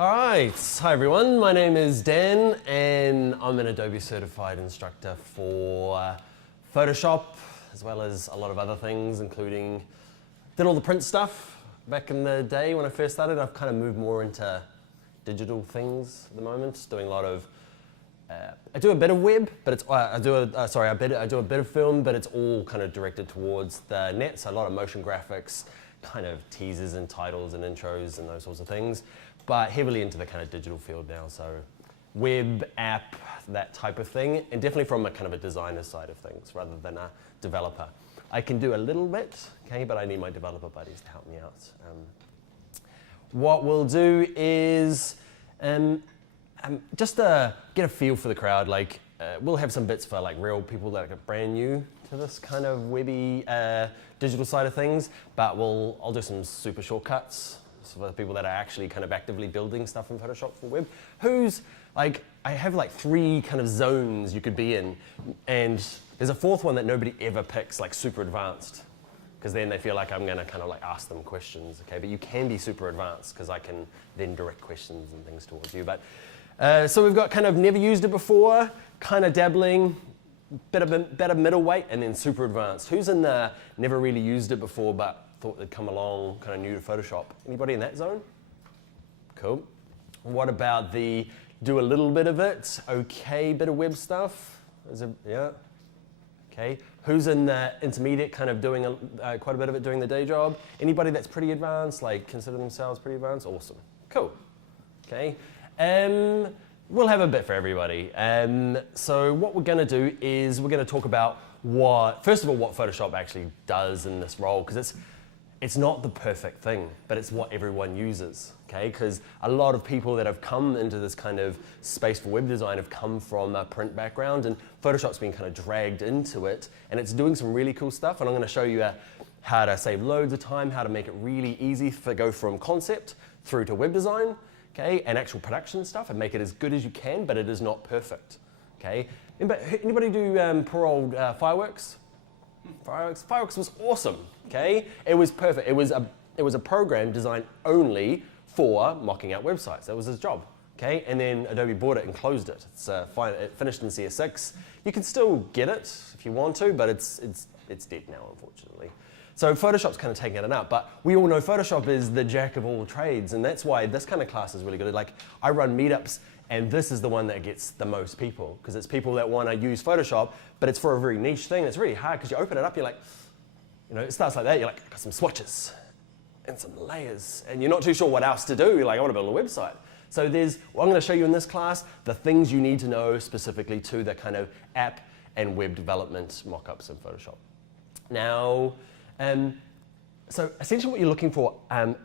Alright, hi everyone, my name is Dan and I'm an Adobe certified instructor for Photoshop as well as a lot of other things, including did all the print stuff back in the day when I first started. I've kind of moved more into digital things at the moment, doing a lot of I do a bit of web, but it's I do a bit of film, but it's all kind of directed towards the net. So a lot of motion graphics, kind of teasers and titles and intros and those sorts of things, but heavily into the kind of digital field now. So web, app, that type of thing, and definitely from a kind of a designer side of things rather than a developer. I can do a little bit, okay, but I need my developer buddies to help me out. What we'll do is just to get a feel for the crowd, like we'll have some bits for like real people that are brand new to this kind of webby digital side of things, but I'll do some super shortcuts for the people that are actually kind of actively building stuff in Photoshop for web. I have like 3 kind of zones you could be in, and there's a 4th one that nobody ever picks, like super advanced, because then they feel like I'm gonna kind of like ask them questions, okay? But you can be super advanced because I can then direct questions and things towards you. But so we've got kind of never used it before, kind of dabbling, bit of middleweight, and then super advanced. Who's in the never really used it before but thought they'd come along kind of new to Photoshop? Anybody in that zone? Cool. What about the do a little bit of it, okay, bit of web stuff? Yeah. Okay. Who's in the intermediate, kind of doing quite a bit of it doing the day job? Anybody that's pretty advanced, like consider themselves pretty advanced? Awesome. Cool. Okay. We'll have a bit for everybody. So what we're going to do is we're going to talk about first of all, what Photoshop actually does in this role, because it's not the perfect thing, but it's what everyone uses, okay? Because a lot of people that have come into this kind of space for web design have come from a print background, and Photoshop's been kind of dragged into it, and it's doing some really cool stuff, and I'm going to show you how to save loads of time, how to make it really easy to go from concept through to web design, okay, and actual production stuff, and make it as good as you can, but it is not perfect, okay? Anybody do poor old Fireworks? Fireworks was awesome, okay? It was perfect. It was a program designed only for mocking out websites. That was his job, okay? And then Adobe bought it and closed it. It's fine. It finished in CS6. You can still get it if you want to, but it's dead now, unfortunately. So Photoshop's kind of taking it out, but we all know Photoshop is the jack of all trades, and that's why this kind of class is really good. Like, I run meetups, and this is the one that gets the most people, because it's people that want to use Photoshop, but it's for a very niche thing. It's really hard, because you open it up, you're like, it starts like that. You're like, got some swatches and some layers, and you're not too sure what else to do. You're like, I want to build a website. So I'm going to show you in this class the things you need to know specifically to the kind of app and web development mockups in Photoshop. Now, so essentially what you're looking for,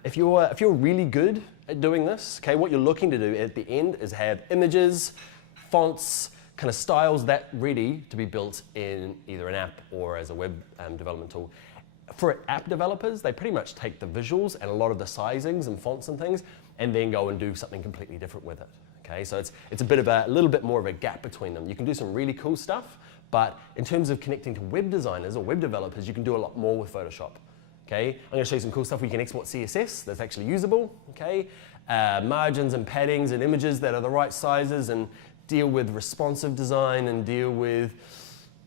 if you're really good at doing this, okay, what you're looking to do at the end is have images, fonts, kind of styles that ready to be built in either an app or as a web development tool. For app developers, they pretty much take the visuals and a lot of the sizings and fonts and things, and then go and do something completely different with it. Okay, so it's a little bit more of a gap between them. You can do some really cool stuff, but in terms of connecting to web designers or web developers, you can do a lot more with Photoshop. Okay, I'm going to show you some cool stuff where you can export CSS that's actually usable. Okay, margins and paddings and images that are the right sizes, and deal with responsive design and deal with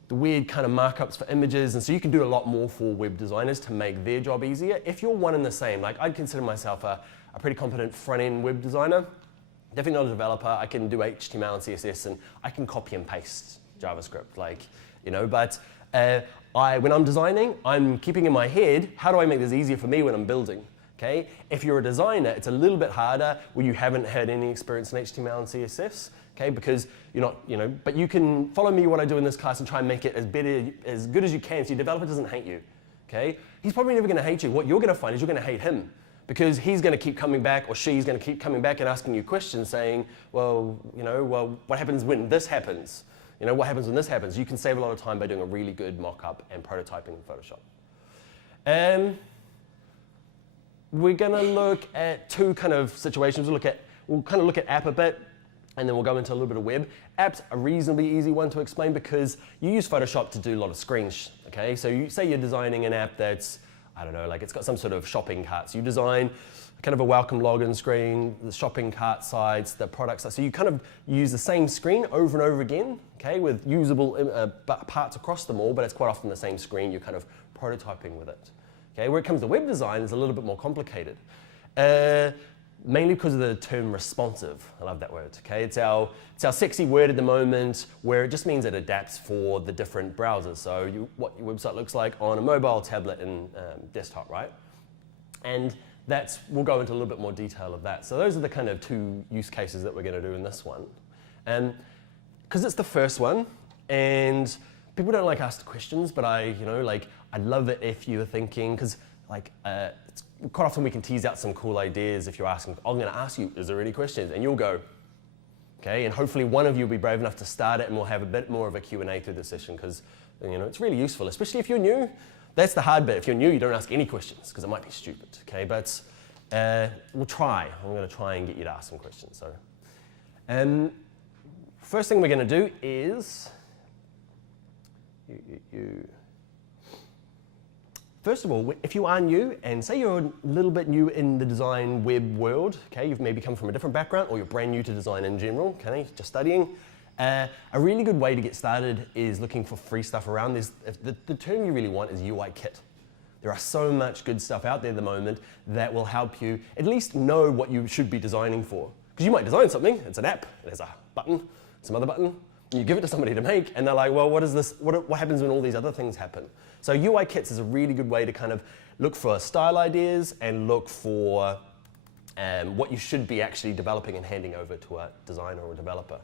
the weird kind of markups for images. And so you can do a lot more for web designers to make their job easier. If you're one and the same, like I'd consider myself a pretty competent front-end web designer. Definitely not a developer. I can do HTML and CSS, and I can copy and paste JavaScript, but when I'm designing, I'm keeping in my head, how do I make this easier for me when I'm building? Okay? If you're a designer, it's a little bit harder where you haven't had any experience in HTML and CSS, okay? Because you're not, but you can follow me what I do in this class and try and make it as good as you can so your developer doesn't hate you, okay? He's probably never going to hate you. What you're going to find is you're going to hate him, because he's going to keep coming back, or she's going to keep coming back and asking you questions saying, well, what happens when this happens? What happens when this happens? You can save a lot of time by doing a really good mock-up and prototyping in Photoshop. We're going to look at 2 kind of situations. We'll kind of look at app a bit, and then we'll go into a little bit of web. App's a reasonably easy one to explain because you use Photoshop to do a lot of screens. Okay, so you say you're designing an app that's, I don't know, like it's got some sort of shopping cart. So you design kind of a welcome login screen, the shopping cart sides, the products. So you kind of use the same screen over and over again, okay, with usable parts across them all, but it's quite often the same screen. You're kind of prototyping with it. Okay, where it comes to web design, it's a little bit more complicated. Mainly because of the term responsive. I love that word. Okay, it's our sexy word at the moment, where it just means it adapts for the different browsers. So what your website looks like on a mobile, tablet, and desktop, right? And we'll go into a little bit more detail of that. So those are the kind of two use cases that we're going to do in this one. And because it's the first one, and people don't like ask the questions, but I'd love it if you were thinking, because quite often we can tease out some cool ideas if you're asking, I'm going to ask you, is there any questions? And you'll go, okay, and hopefully one of you will be brave enough to start it, and we'll have a bit more of a Q&A through the session, because it's really useful, especially if you're new. That's the hard bit. If you're new, you don't ask any questions, because it might be stupid, okay? But we'll try. I'm going to try and get you to ask some questions. So, first thing we're going to do is, first of all, if you are new, and say you're a little bit new in the design web world, okay, you've maybe come from a different background, or you're brand new to design in general, okay, just studying, a really good way to get started is looking for free stuff around. The term you really want is UIKit. There are so much good stuff out there at the moment that will help you at least know what you should be designing for. Because you might design something, it's an app, it has a button, some other button, you give it to somebody to make, and they're like, well, what is this? What happens when all these other things happen? So UIKits is a really good way to kind of look for style ideas and look for what you should be actually developing and handing over to a designer or a developer.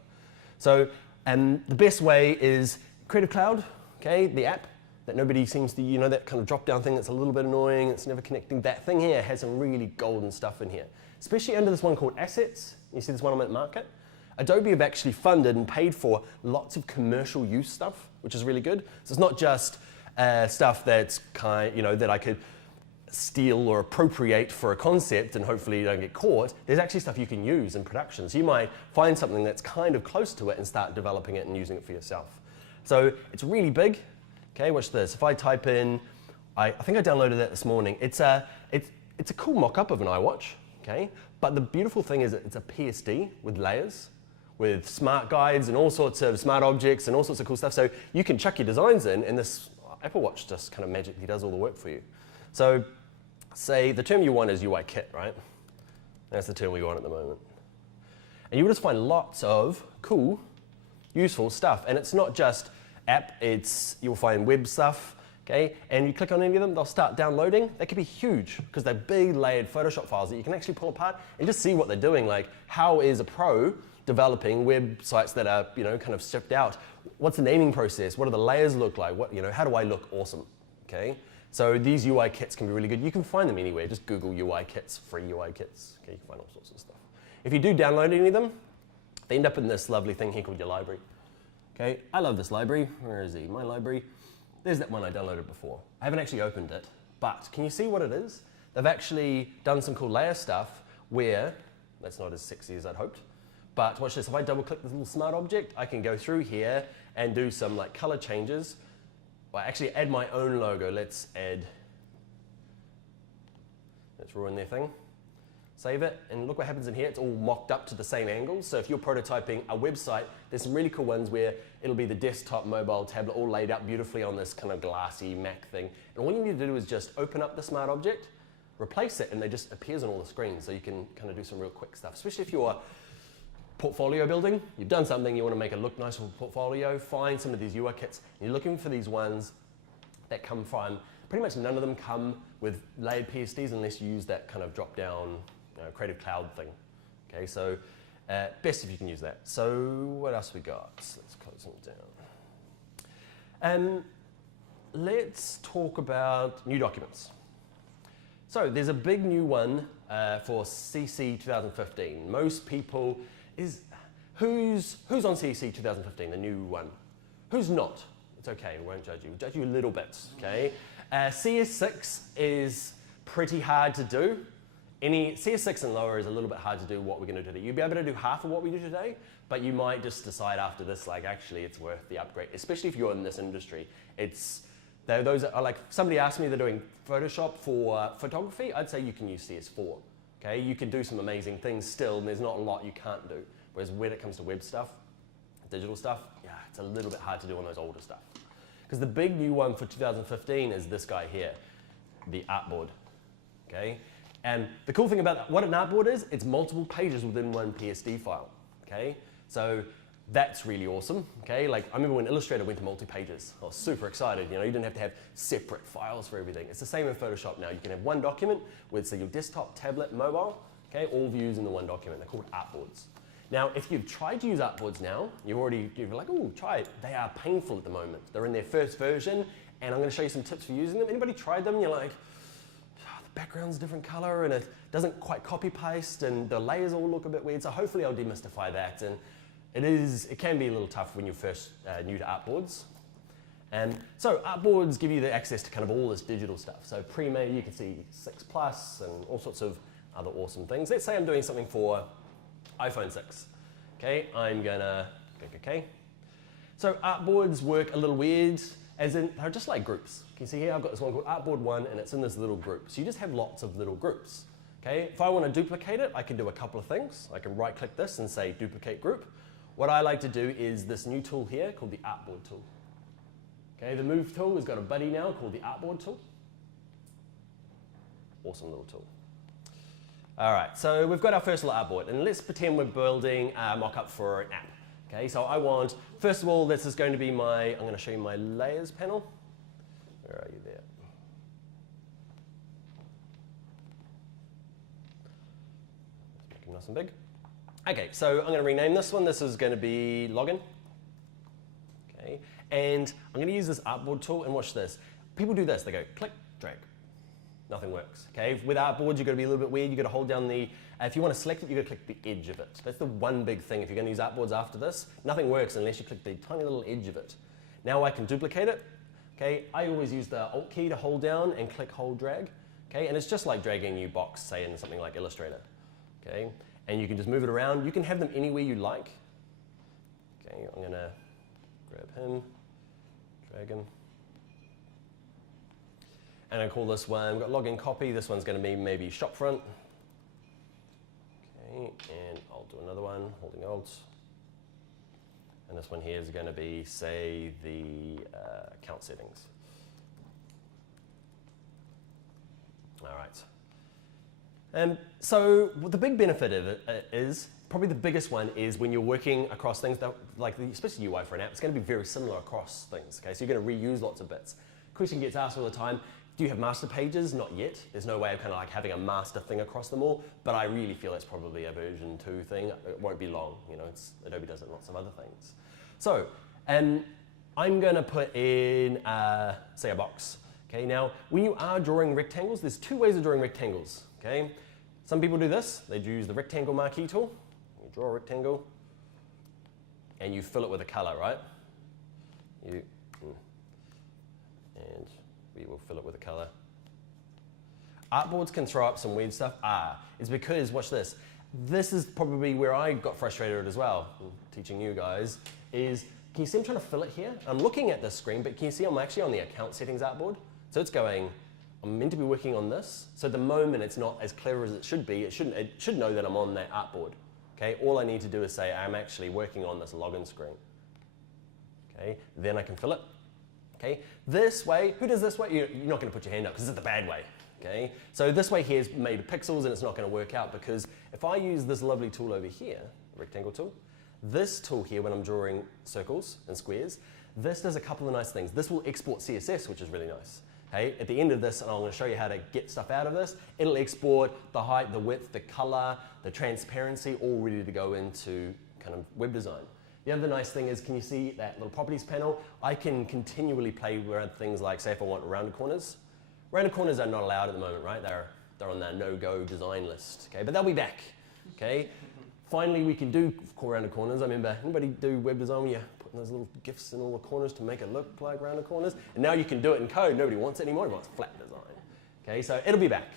So the best way is Creative Cloud, okay, the app that nobody seems to, that kind of drop-down thing that's a little bit annoying, it's never connecting. That thing here has some really golden stuff in here, especially under this one called Assets. You see this one I'm at Market? Adobe have actually funded and paid for lots of commercial use stuff, which is really good. So it's not just stuff that's that I could steal or appropriate for a concept and hopefully you don't get caught. There's actually stuff you can use in production. So you might find something that's kind of close to it and start developing it and using it for yourself. So it's really big. Okay, watch this. If I type in, I think I downloaded that this morning. It's a cool mock-up of an iWatch. Okay, but the beautiful thing is it's a PSD with layers, with smart guides and all sorts of smart objects and all sorts of cool stuff. So you can chuck your designs in, and this Apple Watch just kind of magically does all the work for you. So say the term you want is UIKit, right? That's the term we want at the moment. And you will just find lots of cool, useful stuff. And it's not just app, you'll find web stuff, okay? And you click on any of them, they'll start downloading. They can be huge because they're big layered Photoshop files that you can actually pull apart and just see what they're doing. Like, how is a pro developing websites that are, kind of stripped out? What's the naming process? What do the layers look like? How do I look awesome? Okay. So these UI kits can be really good. You can find them anywhere. Just Google UI kits, free UI kits. Okay, you can find all sorts of stuff. If you do download any of them, they end up in this lovely thing here called your library. Okay, I love this library. Where is he? My library. There's that one I downloaded before. I haven't actually opened it, but can you see what it is? They've actually done some cool layer stuff where, that's not as sexy as I'd hoped, but watch this. If I double click this little smart object, I can go through here and do some color changes. Well, actually add my own logo. Let's ruin their thing. Save it, and look what happens in here. It's all mocked up to the same angles. So if you're prototyping a website, there's some really cool ones where it'll be the desktop, mobile, tablet, all laid out beautifully on this kind of glassy Mac thing. And all you need to do is just open up the smart object, replace it, and it just appears on all the screens. So you can kind of do some real quick stuff, especially if you're portfolio building. You've done something, you want to make it look nice for a portfolio, find some of these UI kits. And you're looking for these ones that come from, pretty much none of them come with layered PSDs unless you use that kind of drop-down Creative Cloud thing. Okay, so best if you can use that. So what else we got? Let's close them down. Let's talk about new documents. So there's a big new one for CC 2015. Most people, who's on CC 2015, the new one? Who's not? It's okay, we won't judge you. We'll judge you a little bit, okay? CS6 is pretty hard to do. CS6 and lower is a little bit hard to do what we're going to do today. You'll be able to do half of what we do today, but you might just decide after this, actually it's worth the upgrade, especially if you're in this industry. Those are somebody asked me they're doing Photoshop for photography, I'd say you can use CS4. Okay, you can do some amazing things still, and there's not a lot you can't do. Whereas when it comes to web stuff, digital stuff, yeah, it's a little bit hard to do on those older stuff. Because the big new one for 2015 is this guy here, the artboard. Okay, and the cool thing about what an artboard is, it's multiple pages within one PSD file. Okay, so that's really awesome. Okay, like I remember when Illustrator went to multi-pages, I was super excited. You know, you didn't have to have separate files for everything. It's the same in Photoshop now. You can have one document with, say, your desktop, tablet, mobile. Okay, all views in the one document. They're called artboards. Now, if you've tried to use artboards now, you're like, oh, try it. They are painful at the moment. They're in their first version, and I'm going to show you some tips for using them. Anybody tried them? You're like, oh, the background's a different color, and it doesn't quite copy paste, and the layers all look a bit weird. So hopefully I'll demystify that. And it can be a little tough when you're first new to artboards. And so artboards give you the access to kind of all this digital stuff. So pre-made, you can see 6+ and all sorts of other awesome things. Let's say I'm doing something for iPhone 6. Okay, I'm gonna click OK. So artboards work a little weird, as in they're just like groups. Can you see here? I've got this one called Artboard 1, and it's in this little group. So you just have lots of little groups. Okay, if I want to duplicate it, I can do a couple of things. I can right-click this and say Duplicate Group. What I like to do is this new tool here called the Artboard tool. Okay, the Move tool has got a buddy now called the Artboard tool. Awesome little tool. All right, so we've got our first little artboard, and let's pretend we're building a mock-up for an app. Okay, so I want, first of all, this is going to be I'm going to show you my layers panel. Where are you there? Let's make it nice and big. Okay, so I'm going to rename this one. This is going to be Login. Okay, and I'm going to use this artboard tool, and watch this. People do this, they go click, drag. Nothing works. Okay, with artboards, you've got to be a little bit weird. You've got to hold down the, if you want to select it, you've got to click the edge of it. That's the one big thing. If you're going to use artboards after this, nothing works unless you click the tiny little edge of it. Now I can duplicate it. Okay, I always use the Alt key to hold down and click, hold, drag. Okay, and it's just like dragging a new box, say in something like Illustrator. Okay, and you can just move it around. You can have them anywhere you like. Okay, I'm going to grab him, drag him. And I call this one, we've got login copy. This one's going to be maybe shopfront. Okay, and I'll do another one, holding Alt. And this one here is going to be, say, the account settings. All right. So the big benefit of it is, probably the biggest one is when you're working across things, that, like especially UI for an app, it's going to be very similar across things. Okay, so you're going to reuse lots of bits. Question gets asked all the time, do you have master pages? Not yet. There's no way of kind of like having a master thing across them all, but I really feel it's probably a version 2 thing. It won't be long, you know, Adobe does it in lots of other things. So, I'm going to put in, say, a box. Okay, now, when you are drawing rectangles, there's 2 ways of drawing rectangles. Okay, some people do this. They use the rectangle marquee tool. You draw a rectangle, and you fill it with a color, right? And we will fill it with a color. Artboards can throw up some weird stuff. It's because, watch this. This is probably where I got frustrated as well, teaching you guys, is, can you see I'm trying to fill it here? I'm looking at this screen, but can you see I'm actually on the account settings artboard? So it's going, I'm meant to be working on this. So at the moment, it's not as clever as it should be. It should know that I'm on that artboard. Okay, all I need to do is say I'm actually working on this login screen. Okay, then I can fill it. Okay, this way, who does this way? You're not going to put your hand up because it's the bad way. Okay, so this way here is made of pixels and it's not going to work out because if I use this lovely tool over here, the rectangle tool, this tool here when I'm drawing circles and squares, this does a couple of nice things. This will export CSS, which is really nice. Okay, at the end of this, and I'm going to show you how to get stuff out of this, it'll export the height, the width, the color, the transparency, all ready to go into kind of web design. The other nice thing is, can you see that little properties panel? I can continually play around things like, say if I want rounded corners. Rounded corners are not allowed at the moment, right? They're on the no-go design list, okay? But they'll be back, okay? Finally, we can do rounded corners. I remember, anybody do web design when you're putting those little GIFs in all the corners to make it look like rounded corners? And now you can do it in code. Nobody wants it anymore. Everyone wants flat design, okay? So it'll be back.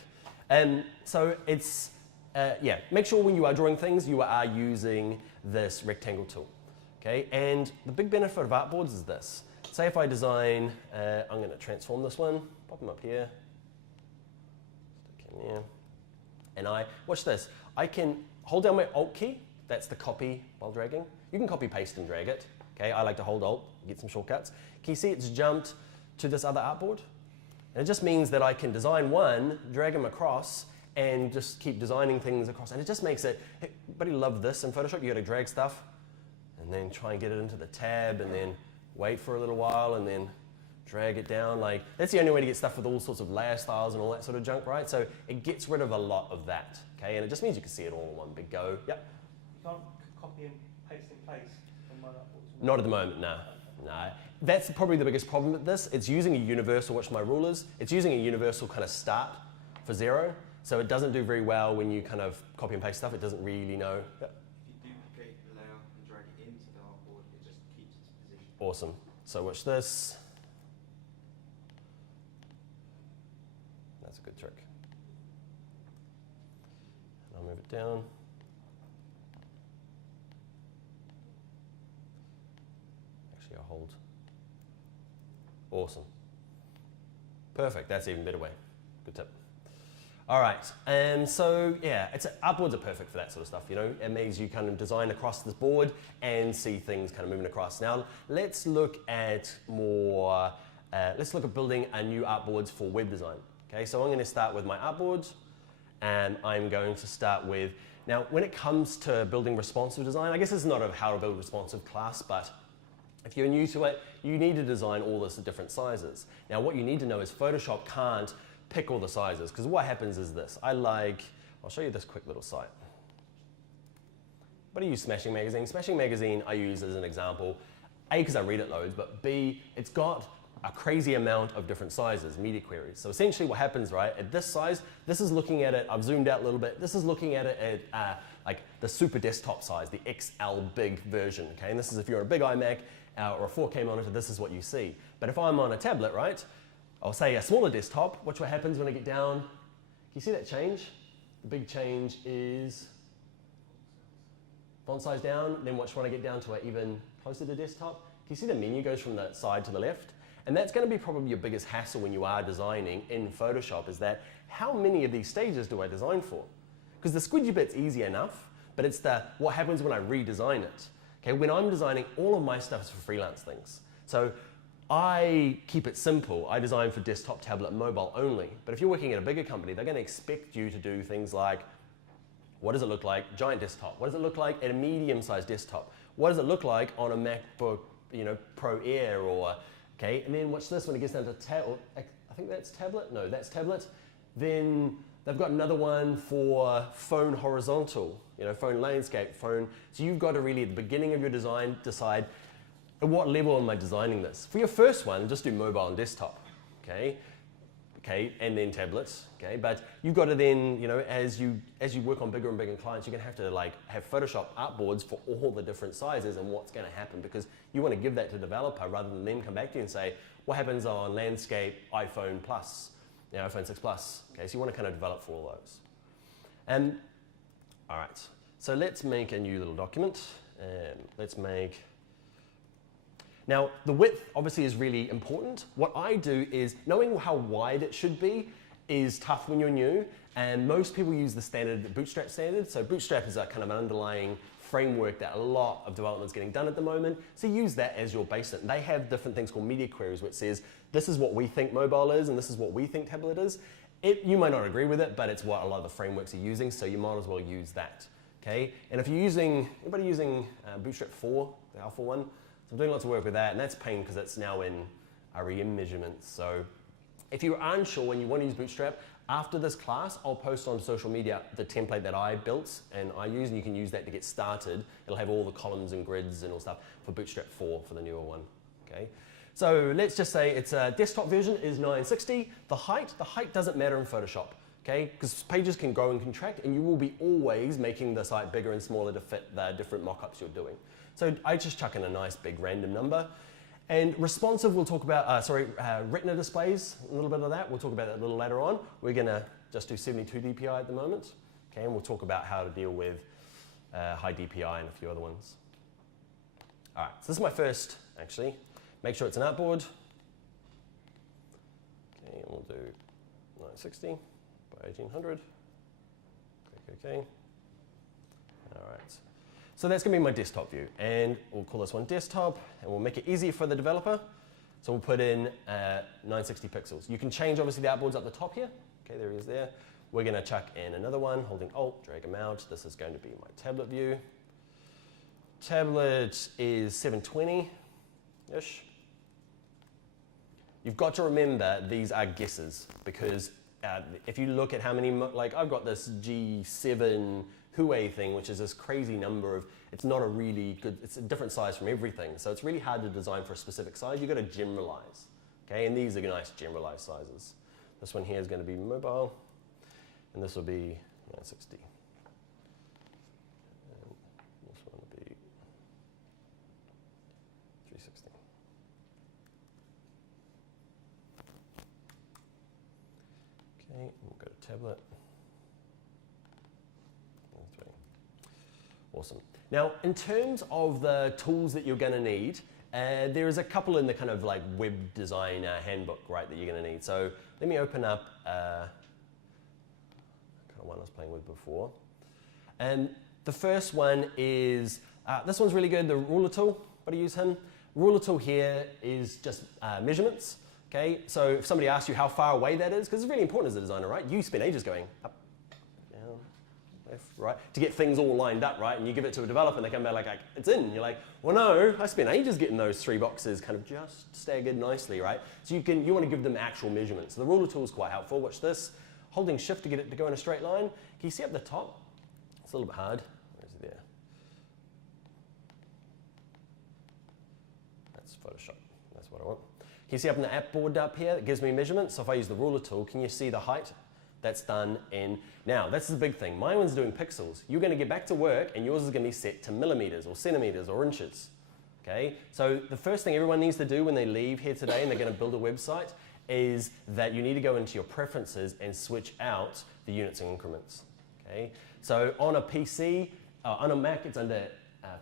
So it's, yeah, make sure when you are drawing things, you are using this rectangle tool. Okay, and the big benefit of artboards is this. Say if I design, I'm going to transform this one, pop them up here, stick in there. And watch this, I can hold down my Alt key, that's the copy while dragging. You can copy, paste, and drag it. Okay, I like to hold Alt, get some shortcuts. Can you see it's jumped to this other artboard? And it just means that I can design one, drag them across, and just keep designing things across. And it just makes it, everybody love this in Photoshop, you gotta drag stuff, and then try and get it into the tab, and then wait for a little while, and then drag it down. Like, that's the only way to get stuff with all sorts of layer styles and all that sort of junk, right? So it gets rid of a lot of that, okay? And it just means you can see it all in one big go. Yep. You can't copy and paste in place from one artboard. Not at the moment, no. No. That's probably the biggest problem with this. It's using a universal, which my rule is, it's using a universal kind of start for 0. So it doesn't do very well when you kind of copy and paste stuff. It doesn't really know. Yep. If you duplicate the layer and drag it into the artboard, it just keeps its position. Awesome. So watch this. That's a good trick. And I'll move it down. Actually, I'll hold. Awesome. Perfect. That's an even better way. Good tip. All right, so yeah, artboards are perfect for that sort of stuff, you know. It means you kind of design across this board and see things kind of moving across. Now, let's look at more, let's look at building a new artboards for web design. Okay, so I'm going to start with my artboards, and I'm going to start with, now when it comes to building responsive design, I guess it's not a how to build responsive class, but if you're new to it, you need to design all this at different sizes. Now, what you need to know is Photoshop can't pick all the sizes, because what happens is this. I'll show you this quick little site. But I use Smashing Magazine. Smashing Magazine I use as an example, A, because I read it loads, but B, it's got a crazy amount of different sizes, media queries. So essentially what happens, right, at this size, this is looking at it, I've zoomed out a little bit, this is looking at it at like the super desktop size, the XL big version, okay? And this is if you're a big iMac or a 4K monitor, this is what you see. But if I'm on a tablet, right, I'll say a smaller desktop, watch what happens when I get down. Can you see that change? The big change is font size down, then watch when I get down to an even closer to desktop. Can you see the menu goes from the side to the left? And that's going to be probably your biggest hassle when you are designing in Photoshop, is that how many of these stages do I design for? Because the squidgy bit's easy enough, but it's what happens when I redesign it. Okay, when I'm designing, all of my stuff is for freelance things. So I keep it simple. I design for desktop, tablet, mobile only. But if you're working at a bigger company, they're going to expect you to do things like, what does it look like, giant desktop? What does it look like at a medium-sized desktop? What does it look like on a MacBook, you know, Pro Air or, okay? And then watch this when it gets down to I think that's tablet. No, that's tablet. Then they've got another one for phone horizontal, you know, phone landscape, phone. So you've got to really, at the beginning of your design, decide at what level am I designing this? For your first one, just do mobile and desktop, okay? Okay, and then tablets, okay? But you've got to then, you know, as you work on bigger and bigger clients, you're gonna have to like have Photoshop artboards for all the different sizes and what's gonna happen, because you wanna give that to the developer rather than them come back to you and say, what happens on landscape iPhone Plus, you know, iPhone 6 Plus, okay? So you wanna kind of develop for all those. And, all right, so let's make a new little document. Let's make, now, the width obviously is really important. What I do is, knowing how wide it should be is tough when you're new, and most people use the standard Bootstrap standard. So Bootstrap is a kind of an underlying framework that a lot of development is getting done at the moment. So use that as your basis. They have different things called media queries, which says, this is what we think mobile is, and this is what we think tablet is. You might not agree with it, but it's what a lot of the frameworks are using, so you might as well use that, okay? And if you're using, anybody using Bootstrap 4, the alpha one? So I'm doing lots of work with that, and that's a pain because it's now in REM measurements. So if you're unsure when you want to use Bootstrap, after this class, I'll post on social media the template that I built and I use, and you can use that to get started. It'll have all the columns and grids and all stuff for Bootstrap 4 for the newer one, okay? So let's just say it's a desktop version is 960. The height doesn't matter in Photoshop, okay? Because pages can grow and contract, and you will be always making the site bigger and smaller to fit the different mockups you're doing. So I just chuck in a nice big random number. And responsive, we'll talk about, retina displays, a little bit of that. We'll talk about that a little later on. We're gonna just do 72 DPI at the moment. Okay, and we'll talk about how to deal with HiDPI and a few other ones. All right, so this is my first, actually. Make sure it's an artboard. Okay, and we'll do 960 by 1800. Okay. All right. So that's going to be my desktop view, and we'll call this one desktop, and we'll make it easy for the developer. So we'll put in 960 pixels. You can change obviously the artboards up the top here. Okay, there he is there. We're going to chuck in another one, holding Alt, drag them out. This is going to be my tablet view. Tablet is 720-ish. You've got to remember these are guesses, because if you look at how many, like I've got this G7 Huawei thing, which is this crazy number of, it's not a really good, it's a different size from everything. So it's really hard to design for a specific size. You've got to generalize. Okay, and these are nice generalized sizes. This one here is going to be mobile, and this will be 960. And this one will be 360. Okay, we'll go to tablet. Awesome. Now, in terms of the tools that you're going to need, there's a couple in the kind of like web design handbook, right, that you're going to need. So let me open up kind of one I was playing with before. And the first one is, this one's really good, the ruler tool. What do you use him? Ruler tool here is just measurements. Okay, so if somebody asks you how far away that is, because it's really important as a designer, right? You spend ages going up, down, left, right, to get things all lined up, right? And you give it to a developer and they come back like, it's in. You're like, well, no, I spent ages getting those 3 boxes kind of just staggered nicely, right? So you want to give them actual measurements. So the ruler tool is quite helpful. Watch this. Holding shift to get it to go in a straight line. Can you see up the top? It's a little bit hard. Where is it there? That's Photoshop. That's what I want. Can you see up in the app board up here? It gives me measurements. So if I use the ruler tool, can you see the height? That's done in. Now, that's the big thing. My one's doing pixels. You're going to get back to work, and yours is going to be set to millimeters or centimeters or inches. Okay? So the first thing everyone needs to do when they leave here today and they're going to build a website is that you need to go into your preferences and switch out the units and increments. Okay? So on a PC, on a Mac, it's under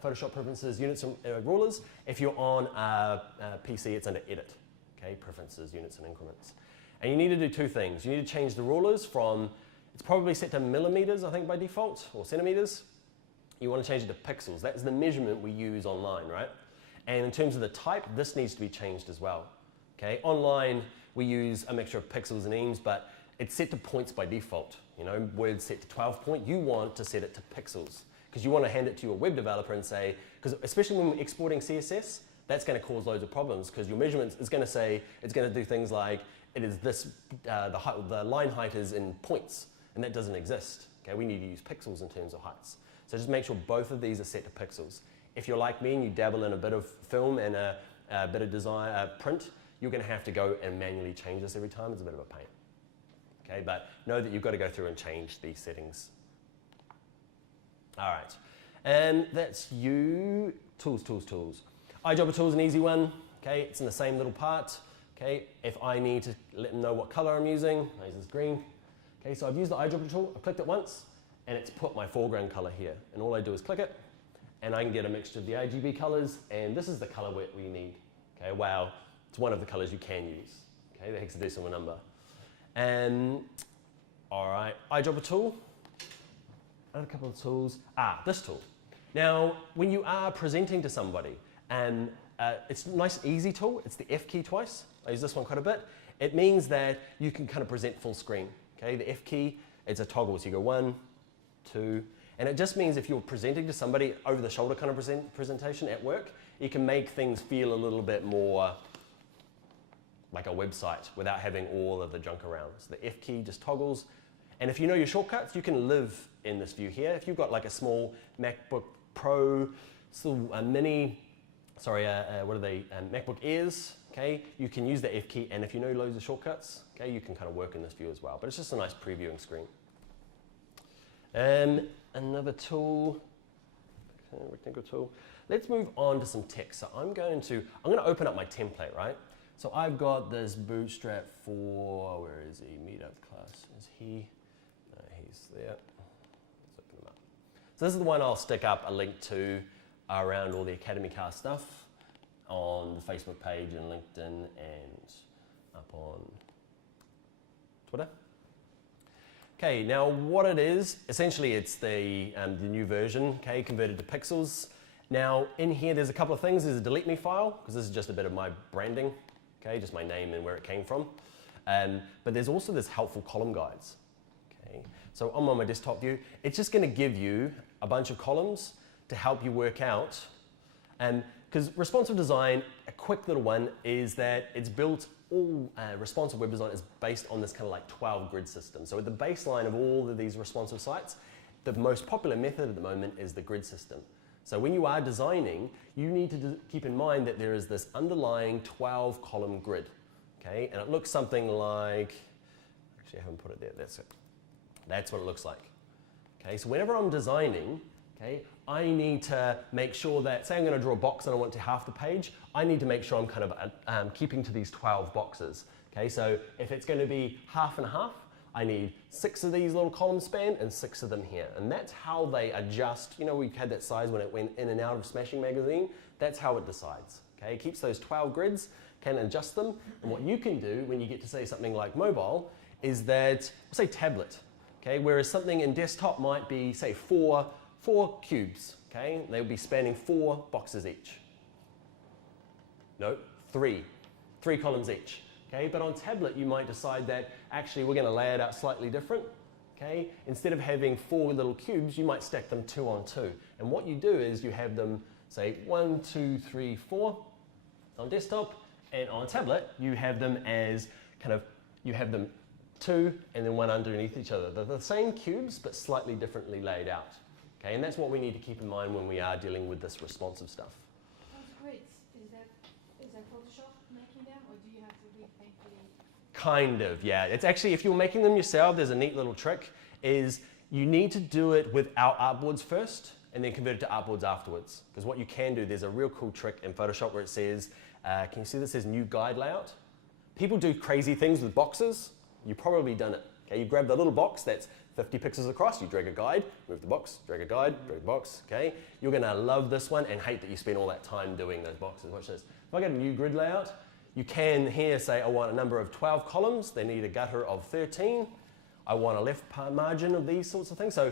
Photoshop preferences, units and rulers. If you're on a PC, it's under Edit. Okay? Preferences, units and increments. And you need to do 2 things. You need to change the rulers from, it's probably set to millimeters, I think, by default, or centimeters. You want to change it to pixels. That's the measurement we use online, right? And in terms of the type, this needs to be changed as well. Okay? Online, we use a mixture of pixels and ems, but it's set to points by default. You know, Word's set to 12 point. You want to set it to pixels, because you want to hand it to your web developer and say, because especially when we're exporting CSS, that's going to cause loads of problems, because your measurements is going to say, it's going to do things like, it is this, the line height is in points, and that doesn't exist. Okay, we need to use pixels in terms of heights. So just make sure both of these are set to pixels. If you're like me and you dabble in a bit of film and a bit of design, print, you're going to have to go and manually change this every time. It's a bit of a pain. Okay, but know that you've got to go through and change these settings. All right, and that's you. Tools. iJobber tool is an easy one. Okay, it's in the same little part. Okay, if I need to let them know what color I'm using, I use this green. Okay, so I've used the iJobber tool, I've clicked it once, and it's put my foreground color here. And all I do is click it, and I can get a mixture of the RGB colors, and this is the color we need. Okay, wow, it's one of the colors you can use. Okay, the hexadecimal number. All right, iJobber tool, another couple of tools. This tool. Now, when you are presenting to somebody, and it's a nice, easy tool. It's the F key twice. I use this one quite a bit. It means that you can kind of present full screen. Okay, the F key, it's a toggle. So you go 1, 2, and it just means if you're presenting to somebody over the shoulder kind of presentation at work, you can make things feel a little bit more like a website without having all of the junk around. So the F key just toggles. And if you know your shortcuts, you can live in this view here. If you've got like a small MacBook Pro, still a mini, what are they, MacBook Airs, okay, you can use the F key, and if you know loads of shortcuts, okay, you can kind of work in this view as well. But it's just a nice previewing screen. Another tool, okay, rectangle tool. Let's move on to some text. So I'm going to open up my template, right? So I've got this Bootstrap for, where is he? Meetup class. Is he? No, he's there. Let's open him up. So this is the one I'll stick up a link to around all the Academy Cast stuff on the Facebook page and LinkedIn and up on Twitter. Okay, now what it is, essentially it's the new version, okay, converted to pixels. Now in here there's a couple of things. There's a delete me file, because this is just a bit of my branding, okay, just my name and where it came from. But there's also this helpful column guides. Okay, so I'm on my desktop view. It's just going to give you a bunch of columns to help you work out. Because responsive design, a quick little one, is that it's built, all responsive web design is based on this kind of like 12 grid system. So at the baseline of all of these responsive sites, the most popular method at the moment is the grid system. So when you are designing, you need to keep in mind that there is this underlying 12 column grid. Okay, and it looks something like, actually I haven't put it there, that's it. That's what it looks like. Okay, so whenever I'm designing, okay, I need to make sure that, say I'm going to draw a box and I want to half the page, I need to make sure I'm kind of keeping to these 12 boxes. Okay, so if it's going to be half and half, I need 6 of these little columns spanned and 6 of them here. And that's how they adjust. You know, we had that size when it went in and out of Smashing Magazine. That's how it decides. Okay, it keeps those 12 grids, can adjust them. And what you can do when you get to say something like mobile is that, say tablet. Okay, whereas something in desktop might be, say, four cubes. Okay, they would be spanning 4 boxes each. No, 3 columns each. Okay, but on tablet you might decide that actually we're going to lay it out slightly different. Okay, instead of having 4 little cubes, you might stack them 2 on 2. And what you do is you have them, say, 1, 2, 3, 4 on desktop, and on tablet you have them as kind of, you have them 2 and then 1 underneath each other. They're the same cubes but slightly differently laid out. Okay, and that's what we need to keep in mind when we are dealing with this responsive stuff. Those grids, is that Photoshop making them, or do you have to repaint the... Kind of, yeah. It's actually, if you're making them yourself, there's a neat little trick, is you need to do it without artboards first and then convert it to artboards afterwards. Because what you can do, there's a real cool trick in Photoshop where it says, can you see this says new guide layout? People do crazy things with boxes. You've probably done it. Okay, you grab the little box that's 50 pixels across, you drag a guide, move the box, drag a guide, drag a box, okay? You're gonna love this one and hate that you spend all that time doing those boxes. Watch this. If I get a new grid layout, you can here say, I want a number of 12 columns, they need a gutter of 13, I want a left margin of these sorts of things. So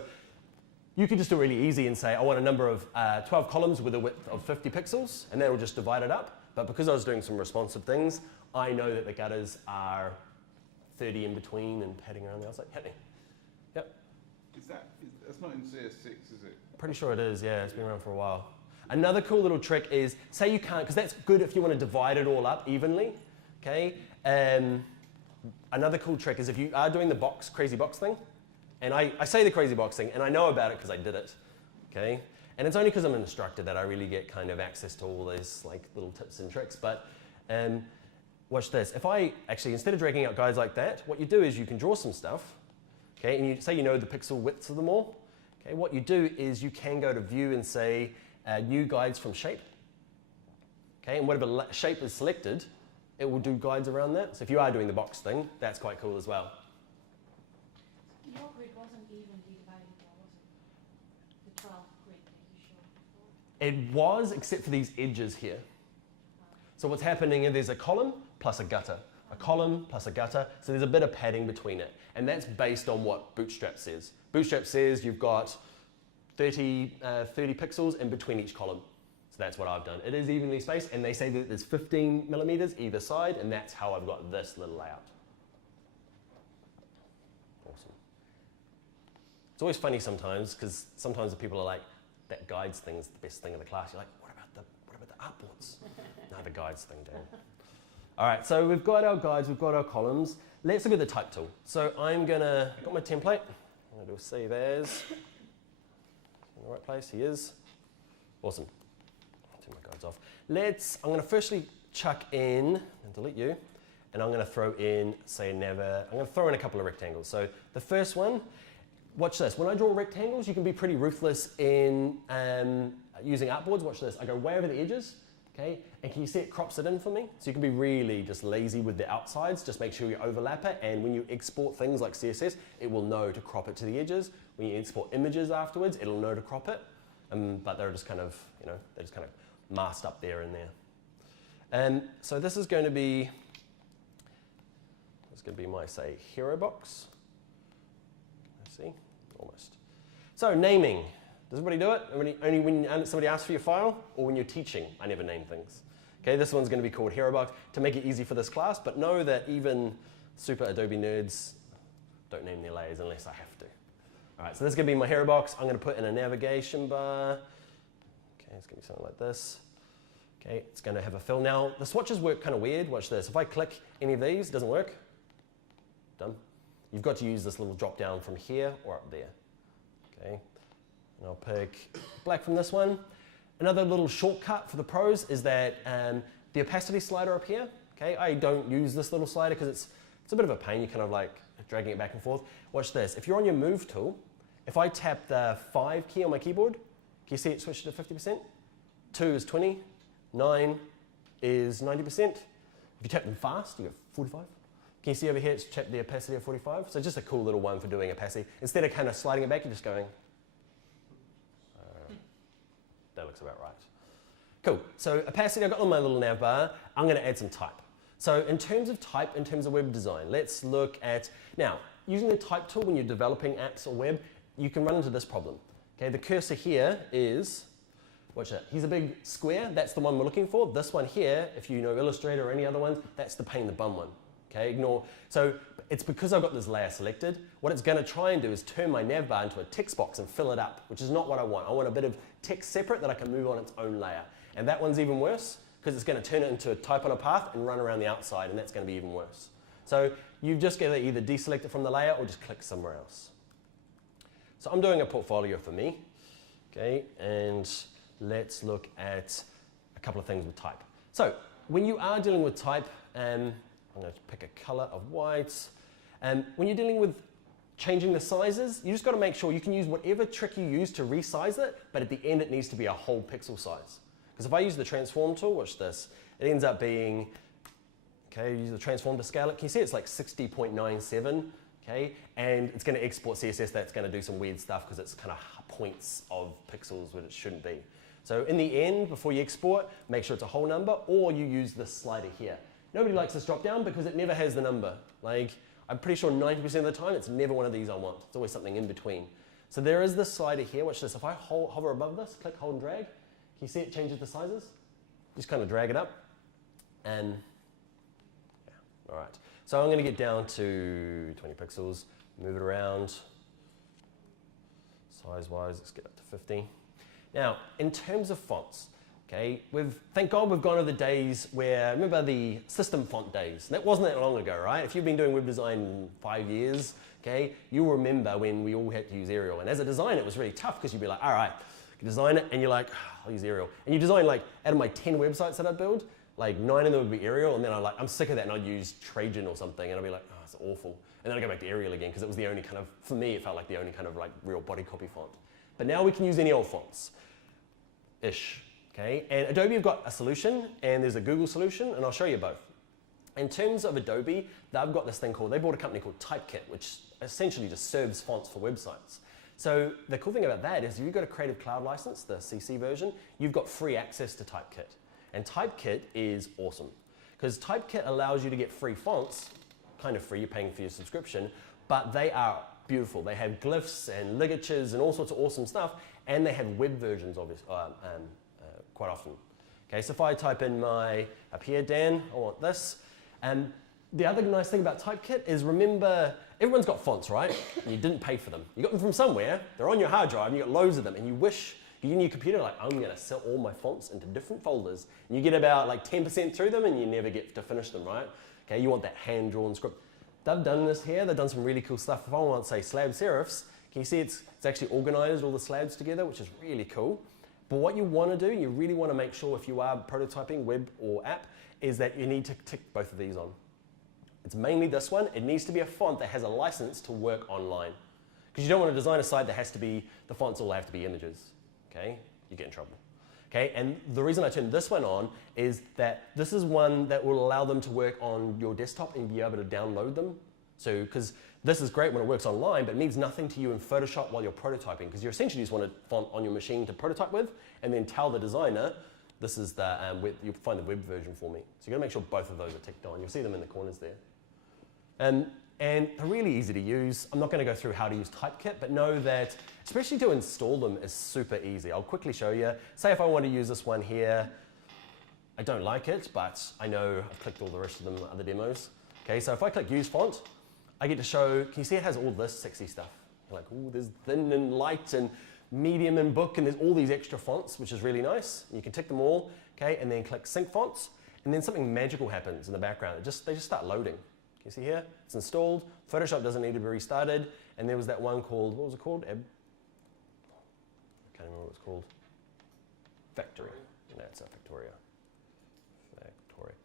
you could just do it really easy and say, I want a number of 12 columns with a width of 50 pixels, and that will just divide it up. But because I was doing some responsive things, I know that the gutters are 30 in between and padding around the outside. Hit me. Yep. That's not in CS6, is it? Pretty sure it is, yeah, it's been around for a while. Another cool little trick is, say you can't, because that's good if you want to divide it all up evenly, okay? Another cool trick is if you are doing the box, crazy box thing, and I say the crazy box thing, and I know about it because I did it, okay? And it's only because I'm an instructor that I really get kind of access to all those like little tips and tricks, but watch this. If I actually, instead of dragging out guides like that, what you do is you can draw some stuff, okay, and you say you know the pixel widths of them all, okay, what you do is you can go to view and say new guides from shape, okay, and whatever shape is selected, it will do guides around that. So if you are doing the box thing, that's quite cool as well. Your grid wasn't evenly divided, though, was it? The 12 grid that you showed before? It was, except for these edges here. So what's happening is there's a column plus a gutter. A column plus a gutter, so there's a bit of padding between it. And that's based on what Bootstrap says. Bootstrap says you've got 30 pixels in between each column. So that's what I've done. It is evenly spaced, and they say that there's 15 millimeters either side, and that's how I've got this little layout. Awesome. It's always funny sometimes, because sometimes the people are like, that guides thing is the best thing in the class. You're like, what about the artboards? No, the guides thing, Dan. All right, so we've got our guides, we've got our columns. Let's look at the type tool. So I've got my template. I'm gonna do a save as. In the right place, he is. Awesome. I'll turn my guides off. I'm gonna firstly chuck in, and delete you, and I'm gonna throw in, I'm gonna throw in a couple of rectangles. So the first one, watch this. When I draw rectangles, you can be pretty ruthless in using artboards. Watch this. I go way over the edges. Okay, and can you see it crops it in for me? So you can be really just lazy with the outsides, just make sure you overlap it, and when you export things like CSS, it will know to crop it to the edges. When you export images afterwards, it'll know to crop it, but they're just kind of, they're just kind of masked up there and there. And so this is going to be my, say, hero box. See? Almost. So naming. Does everybody do it? Only when somebody asks for your file or when you're teaching? I never name things. Okay, this one's going to be called Hero Box to make it easy for this class, but know that even super Adobe nerds don't name their layers unless I have to. All right, so this is going to be my Hero Box. I'm going to put in a navigation bar. Okay, it's going to be something like this. Okay, it's going to have a fill. Now, the swatches work kind of weird. Watch this. If I click any of these, it doesn't work. Done. You've got to use this little drop down from here or up there. Okay, and I'll pick black from this one. Another little shortcut for the pros is that the opacity slider up here. Okay, I don't use this little slider because it's a bit of a pain. You're kind of like dragging it back and forth. Watch this. If you're on your move tool, if I tap the 5 key on my keyboard, can you see it switched to 50%? 2 is 20, 9 is 90%. If you tap them fast, you get 45. Can you see over here, it's tapped the opacity of 45? So just a cool little one for doing opacity. Instead of kind of sliding it back, you're just going, that looks about right. Cool, so opacity, I've got on my little nav bar. I'm gonna add some type. So in terms of type, in terms of web design, let's look at, now, using the type tool when you're developing apps or web, you can run into this problem. Okay, the cursor here is, watch it, here's a big square, that's the one we're looking for. This one here, if you know Illustrator or any other ones, that's the pain in the bum one. Okay, ignore, so it's because I've got this layer selected. What it's gonna try and do is turn my nav bar into a text box and fill it up, which is not what I want. I want a bit of text separate that I can move on its own layer. And that one's even worse, because it's going to turn it into a type on a path and run around the outside, and that's going to be even worse. So you've just got to either deselect it from the layer or just click somewhere else. So I'm doing a portfolio for me, okay, and let's look at a couple of things with type. So when you are dealing with type, I'm going to pick a color of white. When you're dealing with changing the sizes, you just got to make sure you can use whatever trick you use to resize it, but at the end it needs to be a whole pixel size. Because if I use the transform tool, watch this, it ends up being, okay, use the transform to scale it. Can you see it's like 60.97, okay? And it's going to export CSS that's going to do some weird stuff because it's kind of points of pixels when it shouldn't be. So in the end, before you export, make sure it's a whole number, or you use this slider here. Nobody likes this drop down because it never has the number. Like, I'm pretty sure 90% of the time, it's never one of these I want. It's always something in between. So there is this slider here. Watch this. If I hover above this, click, hold, and drag, can you see it changes the sizes? Just kind of drag it up. And, yeah, all right. So I'm going to get down to 20 pixels, move it around. Size-wise, let's get up to 50. Now, in terms of fonts, okay, thank God we've gone over the days where, remember the system font days? That wasn't that long ago, right? If you've been doing web design 5 years, okay, you'll remember when we all had to use Arial. And as a designer, it was really tough because you'd be like, all right, you design it, and you're like, oh, I'll use Arial. And you design, like, out of my 10 websites that I'd build, like 9 of them would be Arial, and then I'm sick of that, and I'd use Trajan or something, and I'd be like, oh, it's awful. And then I'd go back to Arial again, because it was the only kind of, for me, it felt like the only kind of like real body copy font. But now we can use any old fonts-ish. Okay, and Adobe have got a solution, and there's a Google solution, and I'll show you both. In terms of Adobe, they've got this thing called, they bought a company called Typekit, which essentially just serves fonts for websites. So the cool thing about that is if you've got a Creative Cloud license, the CC version, you've got free access to Typekit. And Typekit is awesome, because Typekit allows you to get free fonts, kind of free, you're paying for your subscription, but they are beautiful. They have glyphs and ligatures and all sorts of awesome stuff, and they have web versions, obviously. Quite often. Okay, so if I type in up here, Dan, I want this. And the other nice thing about Typekit is, remember, everyone's got fonts, right? And you didn't pay for them. You got them from somewhere, they're on your hard drive, and you got loads of them, and you wish, you in your computer, like, I'm gonna sell all my fonts into different folders. And you get about like 10% through them, and you never get to finish them, right? Okay, you want that hand-drawn script. They've done this here, they've done some really cool stuff. If I want, say, slab serifs, can you see it's actually organized all the slabs together, which is really cool. But what you want to do, you really want to make sure if you are prototyping web or app, is that you need to tick both of these on. It's mainly this one. It needs to be a font that has a license to work online. Because you don't want to design a site that has to be, the fonts all have to be images. Okay? You get in trouble. Okay? And the reason I turned this one on is that this is one that will allow them to work on your desktop and be able to download them. So, because this is great when it works online, but it means nothing to you in Photoshop while you're prototyping, because you essentially just want a font on your machine to prototype with, and then tell the designer, this is the, you'll find the web version for me. So you've got to make sure both of those are ticked on. You'll see them in the corners there. and they're really easy to use. I'm not going to go through how to use Typekit, but know that especially to install them is super easy. I'll quickly show you. Say if I want to use this one here, I don't like it, but I know I've clicked all the rest of them other demos. Okay, so if I click use font, I get to show, can you see it has all this sexy stuff? You're like, oh, there's thin and light and medium and book, and there's all these extra fonts, which is really nice. You can tick them all, okay, and then click sync fonts, and then something magical happens in the background. They just start loading. Can you see here? It's installed. Photoshop doesn't need to be restarted. And there was that one called, what was it called? I can't remember what it was called. Factory. That's Victoria.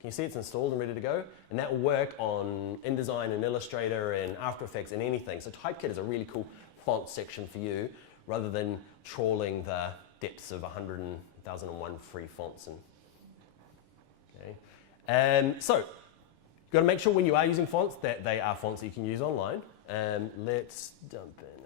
Can you see it's installed and ready to go? And that will work on InDesign and Illustrator and After Effects and anything. So Typekit is a really cool font section for you rather than trawling the depths of 100,001 free fonts. So you've got to make sure when you are using fonts that they are fonts that you can use online. Let's dump in,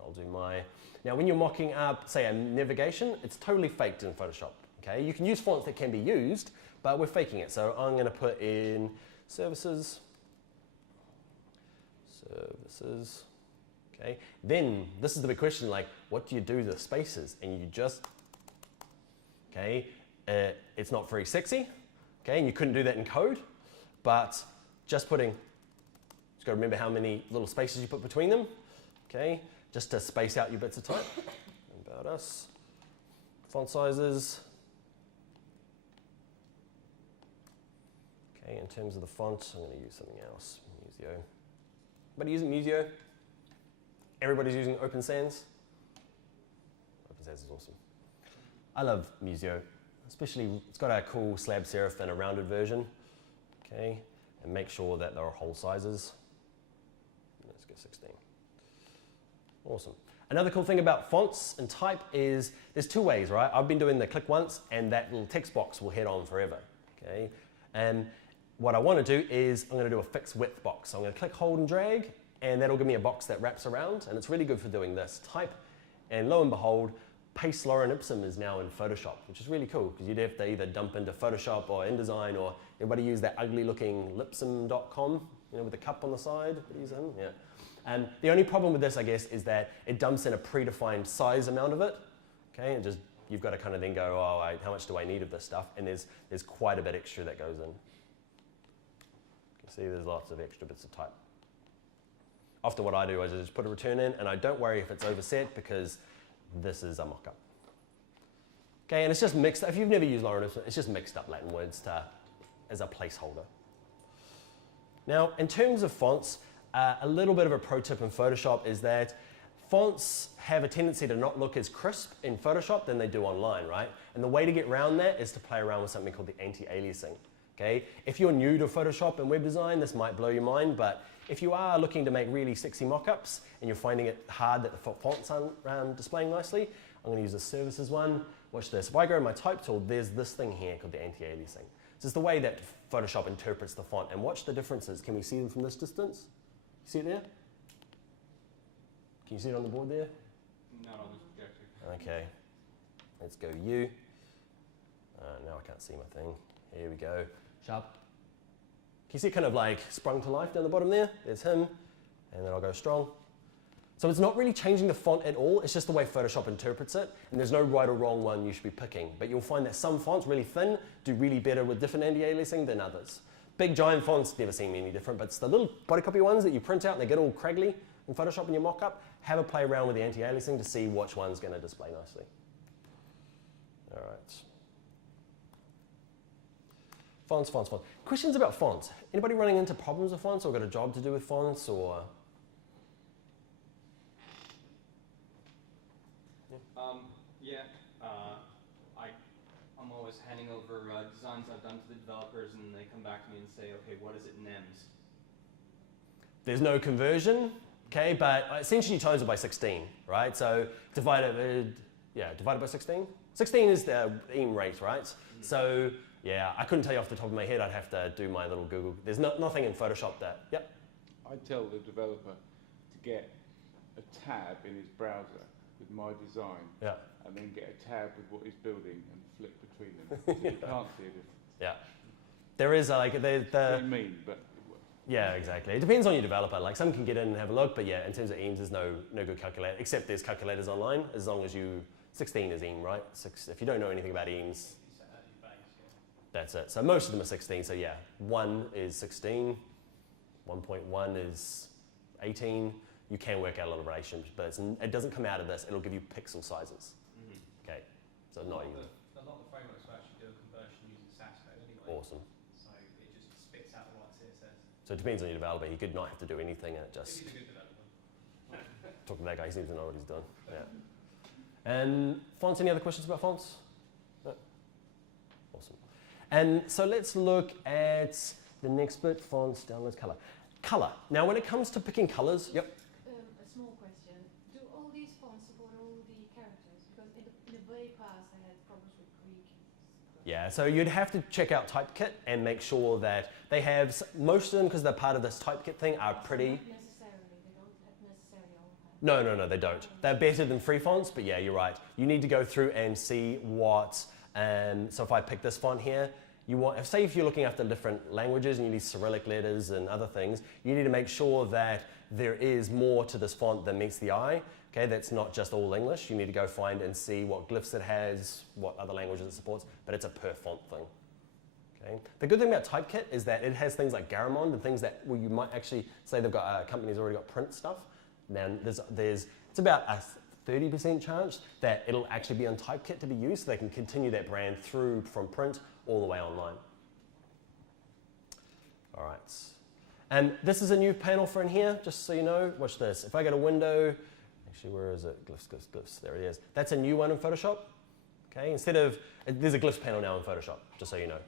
I'll do my, now when you're mocking up, say a navigation, it's totally faked in Photoshop. Okay? You can use fonts that can be used, but we're faking it. So I'm going to put in services. Okay. Then this is the big question, like, what do you do to the spaces? And you just, okay, it's not very sexy. Okay, and you couldn't do that in code, but just got to remember how many little spaces you put between them. Okay, just to space out your bits of type. About us. Font sizes. Okay, in terms of the font, I'm going to use something else. Museo. Everybody using Museo? Everybody's using Open Sans? Open Sans is awesome. I love Museo, especially it's got a cool slab serif and a rounded version. Okay, and make sure that there are whole sizes. Let's go 16. Awesome. Another cool thing about fonts and type is there's two ways, right? I've been doing the click once and that little text box will head on forever. Okay, and what I want to do is I'm going to do a fixed width box. So I'm going to click, hold, and drag, and that'll give me a box that wraps around, and it's really good for doing this. Type, and lo and behold, paste lorem ipsum is now in Photoshop, which is really cool because you'd have to either dump into Photoshop or InDesign, or everybody use that ugly looking lipsum.com, you know, with the cup on the side. Yeah. And the only problem with this, I guess, is that it dumps in a predefined size amount of it. Okay, and just you've got to kind of then go, oh, how much do I need of this stuff? And there's quite a bit extra that goes in. You can see there's lots of extra bits of type. Often what I do is I just put a return in, and I don't worry if it's overset because this is a mock-up. Okay, and it's just mixed. If you've never used lorem ipsum, it's just mixed up Latin words as a placeholder. Now, in terms of fonts, a little bit of a pro tip in Photoshop is that fonts have a tendency to not look as crisp in Photoshop than they do online, right? And the way to get around that is to play around with something called the anti-aliasing. Okay, if you're new to Photoshop and web design, this might blow your mind, but if you are looking to make really sexy mock-ups and you're finding it hard that the fonts aren't displaying nicely, I'm going to use the services one. Watch this. If I go in my type tool, there's this thing here called the anti-aliasing. This is the way that Photoshop interprets the font, and watch the differences. Can we see them from this distance? You see it there? Can you see it on the board there? Not on this projector. Okay. Let's go U. Now I can't see my thing. Here we go. Sharp. Can you see it kind of like sprung to life down the bottom there? There's him. And then I'll go strong. So it's not really changing the font at all. It's just the way Photoshop interprets it. And there's no right or wrong one you should be picking. But you'll find that some fonts, really thin, do really better with different anti-aliasing than others. Big giant fonts never seem any different, but it's the little body copy ones that you print out and they get all craggly in Photoshop in your mock-up. Have a play around with the anti-aliasing to see which one's going to display nicely. All right. Fonts. Questions about fonts? Anybody running into problems with fonts or got a job to do with fonts or? I'm always handing over designs I've done to the developers, and they come back to me and say, okay, what is it in NEMS? There's no conversion, okay, but essentially times it by 16, right? So divide it by 16. 16 is the aim rate, right? Mm-hmm. So yeah, I couldn't tell you off the top of my head. I'd have to do my little Google. There's nothing in Photoshop that, yep. I tell the developer to get a tab in his browser with my design, yeah, and then get a tab with what he's building and flip between them. So you can't see a difference. Yeah. There is like What do you mean? But Yeah, exactly. It depends on your developer. Like some can get in and have a look, but yeah, in terms of EAMS, there's no good calculator, except there's calculators online, as long as 16 is EAM, right? If you don't know anything about EAMS, that's it. So most of them are 16, so yeah, 1 is 16, 1.1 is 18. You can work out a lot of relationships, but it doesn't come out of this. It'll give you pixel sizes. Okay, so not even. A lot of the frameworks will actually do a conversion using SAS code anyway. Awesome. So it just spits out the right CSS. So it depends on your developer. He could not have to do anything, and it just. If he's a good developer. Talk to that guy. He seems to know what he's done. Yeah. And fonts. Any other questions about fonts? No? Awesome. And so let's look at the next bit. Fonts, downloads, color. Color. Now, when it comes to picking colors, yep. A small question. Do all these fonts support all the characters? Because in the very past I had problems with Greek. Yeah, so you'd have to check out Typekit and make sure that they have, most of them, because they're part of this Typekit thing, are pretty. Not necessarily. They don't necessarily all have. No, they don't. They're better than free fonts, but yeah, you're right. You need to go through and see what, so if I pick this font here, you want, say if you're looking after different languages and you need Cyrillic letters and other things, you need to make sure that there is more to this font than meets the eye. Okay, that's not just all English. You need to go find and see what glyphs it has, what other languages it supports, but it's a per font thing. Okay. The good thing about Typekit is that it has things like Garamond and things that you might actually say they've got a company's already got print stuff. Then it's about a 30% chance that it'll actually be on Typekit to be used, so they can continue that brand through from print all the way online. All right. And this is a new panel for in here, just so you know. Watch this. If I go to window, actually, where is it? Glyphs. There it is. That's a new one in Photoshop. Okay. Instead of, there's a glyphs panel now in Photoshop, just so you know.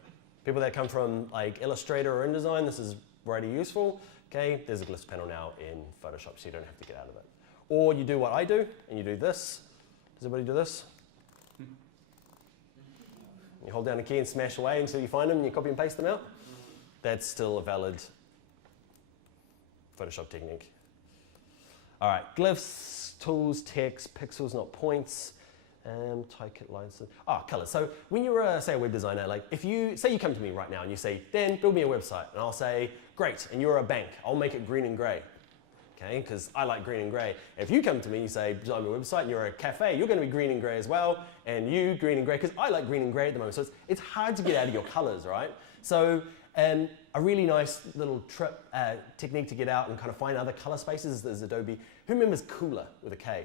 People that come from like Illustrator or InDesign, this is already useful. Okay. There's a glyphs panel now in Photoshop, so you don't have to get out of it. Or you do what I do, and you do this. Does everybody do this? You hold down a key and smash away until you find them and you copy and paste them out. That's still a valid Photoshop technique. All right, glyphs, tools, text, pixels, not points, Typekit lines. Color. So when you're, say, a web designer, like if you, say you come to me right now and you say, Dan, build me a website. And I'll say, great, and you're a bank. I'll make it green and gray. Okay, because I like green and grey. If you come to me and you say, design my website, and you're a cafe, you're going to be green and grey as well, and you green and grey, because I like green and grey at the moment. So it's hard to get out of your colours, right? So a really nice little technique to get out and kind of find other colour spaces is Adobe. Who remembers Cooler with a K?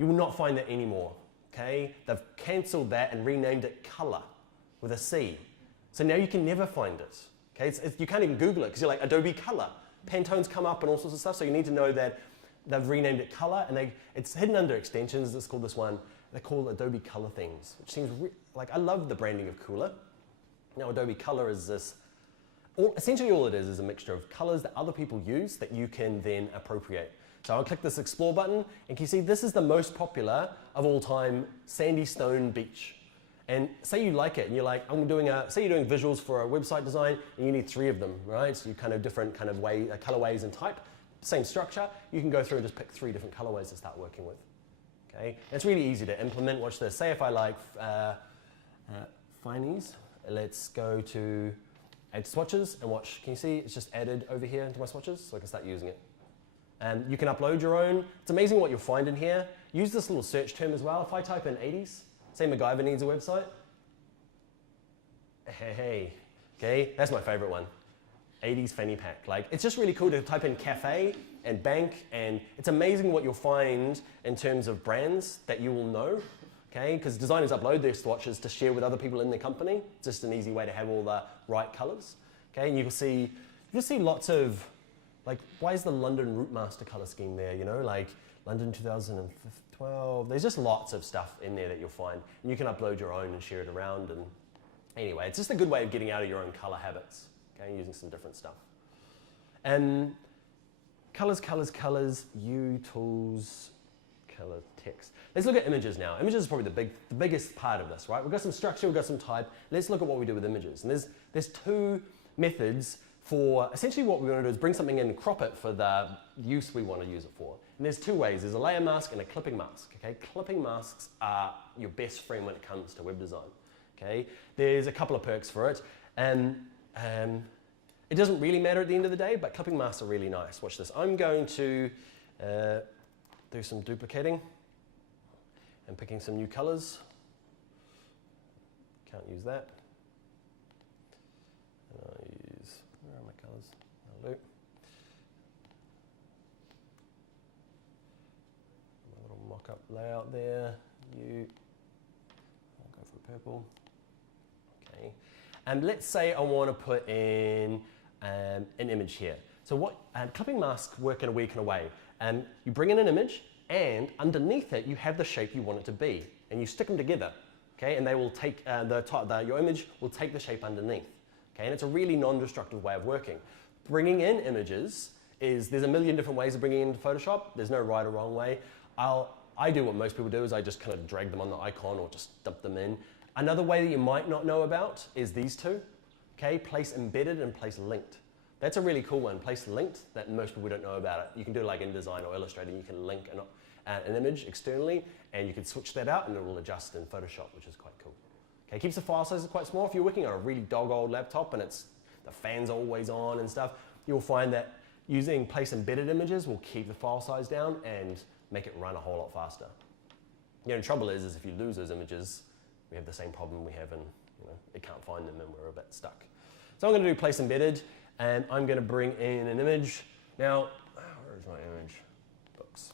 You will not find that anymore, okay? They've cancelled that and renamed it Color with a C. So now you can never find it, okay? You can't even Google it because you're like, Adobe Color. Pantones come up and all sorts of stuff, so you need to know that they've renamed it Color, and it's hidden under extensions. It's called this one. They're called Adobe Color Things, which seems like, I love the branding of Cooler. Now Adobe Color is this, essentially all it is a mixture of colors that other people use that you can then appropriate. So I'll click this Explore button, and can you see this is the most popular of all time, Sandy Stone Beach. And say you like it, and you're like, say you're doing visuals for a website design, and you need 3 of them, right? So you kind of different kind of colorways and type, same structure. You can go through and just pick 3 different colorways to start working with. Okay, and it's really easy to implement. Watch this. Say if I like Finies, let's go to Add Swatches, and watch. Can you see it's just added over here into my swatches, so I can start using it. And you can upload your own. It's amazing what you'll find in here. Use this little search term as well. If I type in 80s. Say MacGyver needs a website. Hey, okay, that's my favorite one. 80s fanny pack. Like, it's just really cool to type in cafe and bank, and it's amazing what you'll find in terms of brands that you will know, okay? Because designers upload their swatches to share with other people in their company. It's just an easy way to have all the right colors, okay? And you'll see lots of, like, why is the London Route Master color scheme there, you know? Like, London 2012, there's just lots of stuff in there that you'll find. And you can upload your own and share it around. And anyway, it's just a good way of getting out of your own color habits, okay, using some different stuff. And colors, U tools, color text. Let's look at images now. Images is probably the biggest part of this, right? We've got some structure, we've got some type. Let's look at what we do with images. And there's 2 methods for, essentially what we want to do is bring something in and crop it for the use we want to use it for. And there's 2 ways. There's a layer mask and a clipping mask, okay? Clipping masks are your best friend when it comes to web design, okay? There's a couple of perks for it. And It doesn't really matter at the end of the day, but clipping masks are really nice. Watch this. I'm going to do some duplicating and picking some new colors. Can't use that. And I'll use, where are my colors? I'll do. My little mock-up layout there. I'll go for purple. Okay. And let's say I want to put in an image here. So what clipping masks work in a weird kind of way. You bring in an image, and underneath it you have the shape you want it to be, and you stick them together. Okay, and they will take your image will take the shape underneath. Okay, and it's a really non-destructive way of working. Bringing in images there's a million different ways of bringing into Photoshop. There's no right or wrong way. I do what most people do is I just kind of drag them on the icon or just dump them in. Another way that you might not know about is these two. Okay, place embedded and place linked. That's a really cool one. Place linked, that most people don't know about it. You can do it like in Design or Illustrator. You can link an image externally, and you can switch that out, and it will adjust in Photoshop, which is quite cool. Okay, keeps the file sizes quite small. If you're working on a really dog old laptop and the fans are always on and stuff, you'll find that using place embedded images will keep the file size down and make it run a whole lot faster. You know, the trouble is if you lose those images, we have the same problem we have in, it can't find them and we're a bit stuck. So I'm going to do place embedded, and I'm going to bring in an image. Now, where is my image? Books.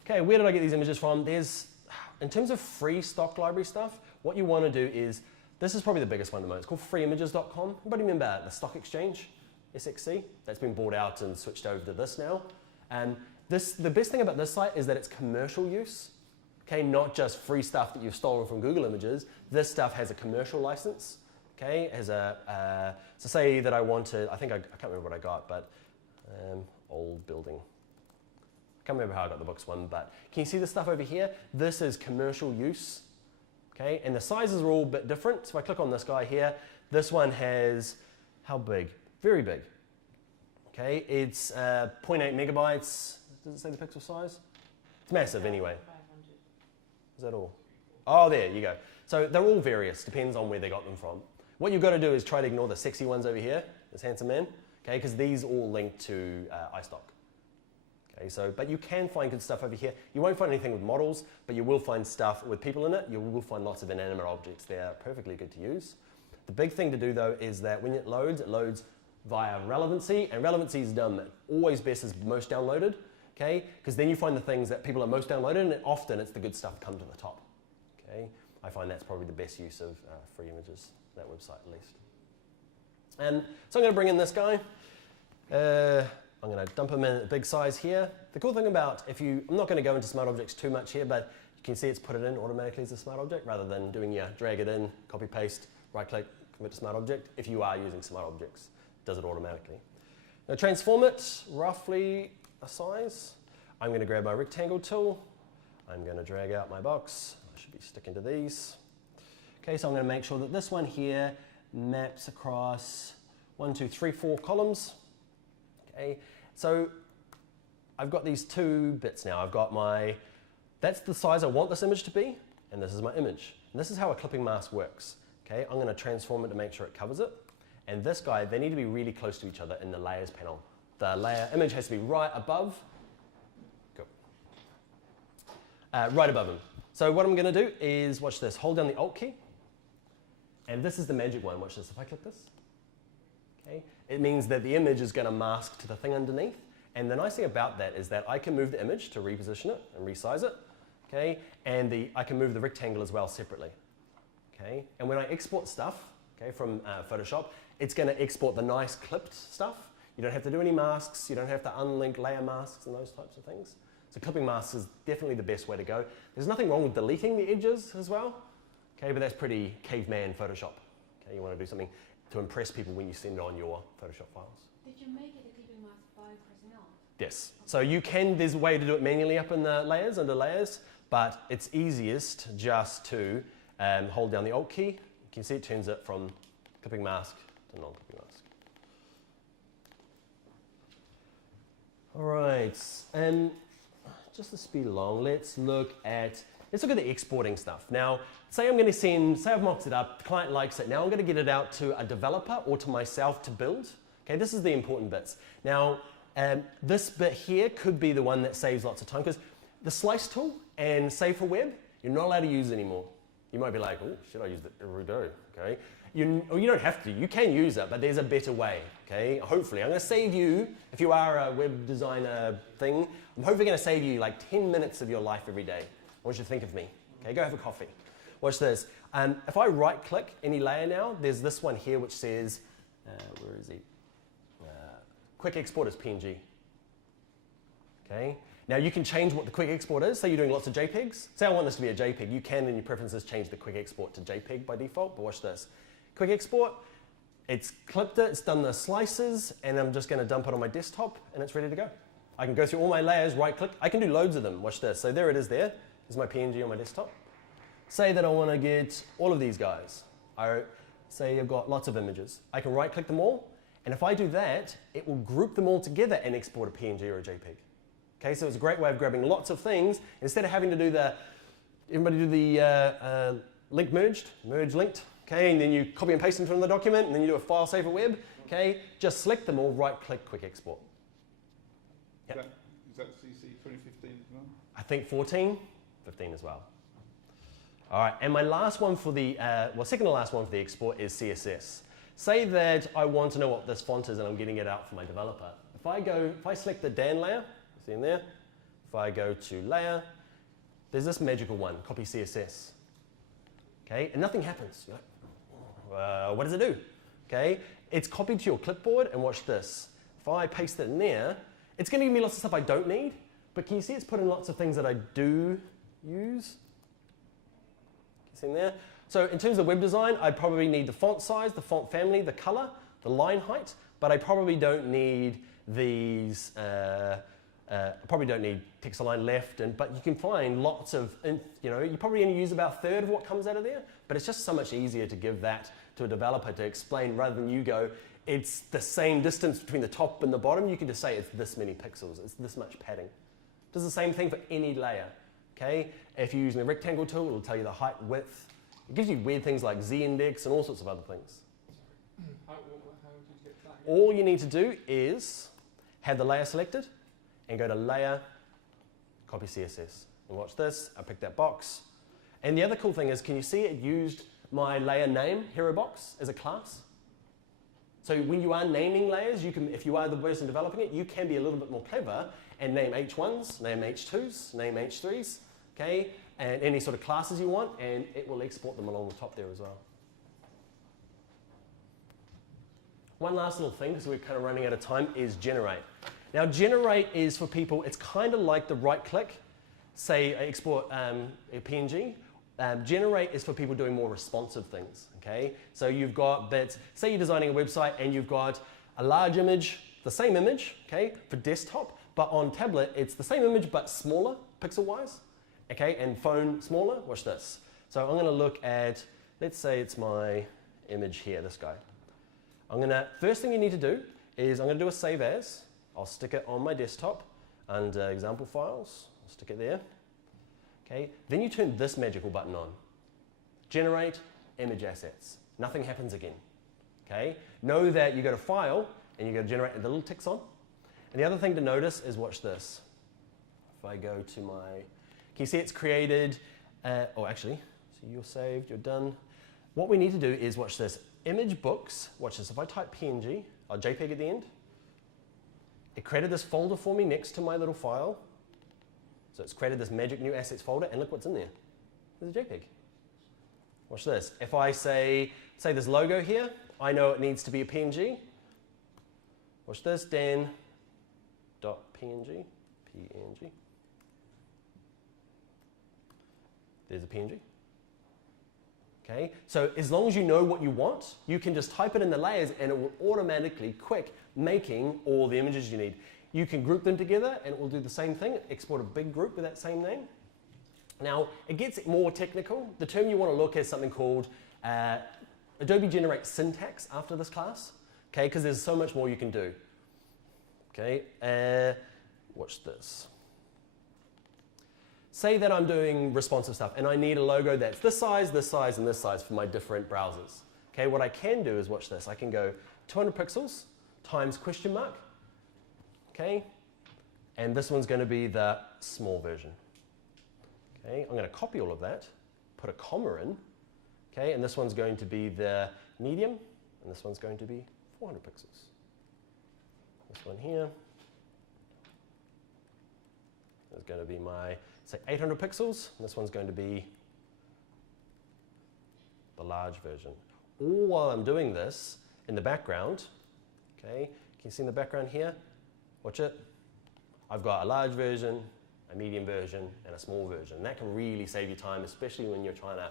Okay, where did I get these images from? In terms of free stock library stuff, what you want to do is, this is probably the biggest one at the moment. It's called freeimages.com. Anybody remember the stock exchange, SXC? That's been bought out and switched over to this now. And the best thing about this site is that it's commercial use. Okay, not just free stuff that you've stolen from Google Images. This stuff has a commercial license. Okay, so say that I wanted, I can't remember what I got, but old building. I can't remember how I got the books one, but can you see the stuff over here? This is commercial use. Okay, and the sizes are all a bit different. So if I click on this guy here, this one has, how big? Very big. Okay, it's 0.8 megabytes. Does it say the pixel size? It's massive anyway. 500. Is that all? Oh, there you go. So they're all various, depends on where they got them from. What you've got to do is try to ignore the sexy ones over here, this handsome man, okay, because these all link to iStock. Okay, so, but you can find good stuff over here. You won't find anything with models, but you will find stuff with people in it. You will find lots of inanimate objects. They're perfectly good to use. The big thing to do though is that when it loads via relevancy, and relevancy is dumb. Always best is most downloaded, okay, because then you find the things that people are most downloaded, and often it's the good stuff come to the top. Okay, I find that's probably the best use of free images, that website at least. And so I'm going to bring in this guy. I'm going to dump him in at a big size here. The cool thing about, I'm not going to go into smart objects too much here, but you can see it's put it in automatically as a smart object rather than doing your drag it in, copy paste, right click, convert to smart object. If you are using smart objects, it does it automatically. Now transform it roughly a size. I'm going to grab my rectangle tool. I'm going to drag out my box. I should be sticking to these. Okay, so I'm going to make sure that this one here maps across 1, 2, 3, 4 columns. Okay, so I've got these two bits now. I've got that's the size I want this image to be, and this is my image. And this is how a clipping mask works. Okay, I'm going to transform it to make sure it covers it. And this guy, they need to be really close to each other in the layers panel. The layer image has to be right above. Go. Right above him. So what I'm going to do is, watch this, hold down the Alt key. And this is the magic one. Watch this. If I click this, okay, it means that the image is going to mask to the thing underneath. And the nice thing about that is that I can move the image to reposition it and resize it. Okay, and I can move the rectangle as well separately. Okay, and when I export stuff, okay, from Photoshop, it's going to export the nice clipped stuff. You don't have to do any masks. You don't have to unlink layer masks and those types of things. So clipping masks is definitely the best way to go. There's nothing wrong with deleting the edges as well. Okay, but that's pretty caveman Photoshop. Okay, you want to do something to impress people when you send on your Photoshop files. Did you make it a clipping mask by pressing Alt? Yes. So you can, there's a way to do it manually up in the layers, under layers, but it's easiest just to hold down the Alt key. You can see it turns it from clipping mask to non-clipping mask. All right, just to speed along, let's look at the exporting stuff. Now, say I've mocked it up, the client likes it. Now I'm going to get it out to a developer or to myself to build. Okay, this is the important bits. Now, this bit here could be the one that saves lots of time, because the slice tool and save for web, you're not allowed to use anymore. You might be like, oh, should I use it every day? Okay, you don't have to. You can use it, but there's a better way. Okay, hopefully, I'm going to save you, if you are a web designer thing, I'm hopefully going to save you like 10 minutes of your life every day. I want you to think of me. Okay, go have a coffee. Watch this. If I right-click any layer now, there's this one here which says, where is it? Quick export as PNG. Okay. Now you can change what the quick export is. Say you're doing lots of JPEGs. Say I want this to be a JPEG. You can in your preferences change the quick export to JPEG by default, but watch this. Quick export, it's clipped it, it's done the slices, and I'm just going to dump it on my desktop, and it's ready to go. I can go through all my layers, right-click. I can do loads of them. Watch this. So there it is there. There's my PNG on my desktop. Say that I want to get all of these guys. Say I've got lots of images. I can right-click them all, and if I do that, it will group them all together and export a PNG or a JPEG. Okay, so it's a great way of grabbing lots of things. Instead of having to do everybody do the link merge linked, okay, and then you copy and paste them from the document, and then you do a file save for web, okay, just select them all, right-click, quick export. Yep. Is that CC 2015 as well? I think 14, 15 as well. All right, and my last one for the, second to last one for the export is CSS. Say that I want to know what this font is and I'm getting it out for my developer. If I select the Dan layer, see in there? If I go to layer, there's this magical one, copy CSS. Okay, and nothing happens. You're like, what does it do? Okay, it's copied to your clipboard, and watch this. If I paste it in there, it's going to give me lots of stuff I don't need, but can you see it's put in lots of things that I do use? See in there? So in terms of web design, I probably need the font size, the font family, the color, the line height, but I probably don't need these, probably don't need text align left, but you can find lots of, you probably only use about a third of what comes out of there, but it's just so much easier to give that to a developer to explain rather than you go, it's the same distance between the top and the bottom. You can just say it's this many pixels, it's this much padding. It does the same thing for any layer. Okay? If you're using the rectangle tool, it'll tell you the height, width. It gives you weird things like z-index and all sorts of other things. How did you get that? All you need to do is have the layer selected and go to Layer, Copy CSS. And watch this, I picked that box. And the other cool thing is, can you see it used my layer name, Hero Box, as a class? So when you are naming layers, you can, if you are the person developing it, you can be a little bit more clever and name H1s, name H2s, name H3s, okay? And any sort of classes you want, and it will export them along the top there as well. One last little thing, because we're kind of running out of time, is Generate. Now, Generate is for people, it's kind of like the right-click, say export a PNG. Generate is for people doing more responsive things, okay? So you've got bits, say you're designing a website and you've got a large image, the same image, okay, for desktop, but on tablet, it's the same image but smaller, pixel-wise, okay, and phone smaller. Watch this. So I'm gonna look at, let's say it's my image here, this guy. First thing you need to do is I'm gonna do a save as. I'll stick it on my desktop under example files, I'll stick it there. Okay, then you turn this magical button on. Generate image assets. Nothing happens again. Okay, know that you go to File and you go to Generate and the little ticks on. And the other thing to notice is, watch this. If I go to my, can you see it's created, so you're saved, you're done. What we need to do is, watch this, image books, watch this, if I type PNG, or JPEG at the end, it created this folder for me next to my little file. So it's created this magic new assets folder, and look what's in there. There's a JPEG. Watch this. If I say this logo here, I know it needs to be a PNG. Watch this, dan.png, PNG. There's a PNG. Okay, so as long as you know what you want, you can just type it in the layers and it will automatically, making all the images you need. You can group them together and it will do the same thing, export a big group with that same name. Now, it gets more technical. The term you want to look at is something called Adobe Generate syntax after this class, okay, because there's so much more you can do. Okay, watch this. Say that I'm doing responsive stuff and I need a logo that's this size, and this size for my different browsers. Okay, what I can do is, watch this, I can go 200 pixels, times question mark. Okay, and this one's going to be the small version. Okay, I'm going to copy all of that, put a comma in. Okay, and this one's going to be the medium, and this one's going to be 400 pixels. This one here is going to be my, say, 800 pixels, and this one's going to be the large version. All while I'm doing this, in the background, okay, can you see in the background here? Watch it. I've got a large version, a medium version, and a small version. And that can really save you time, especially when you're trying to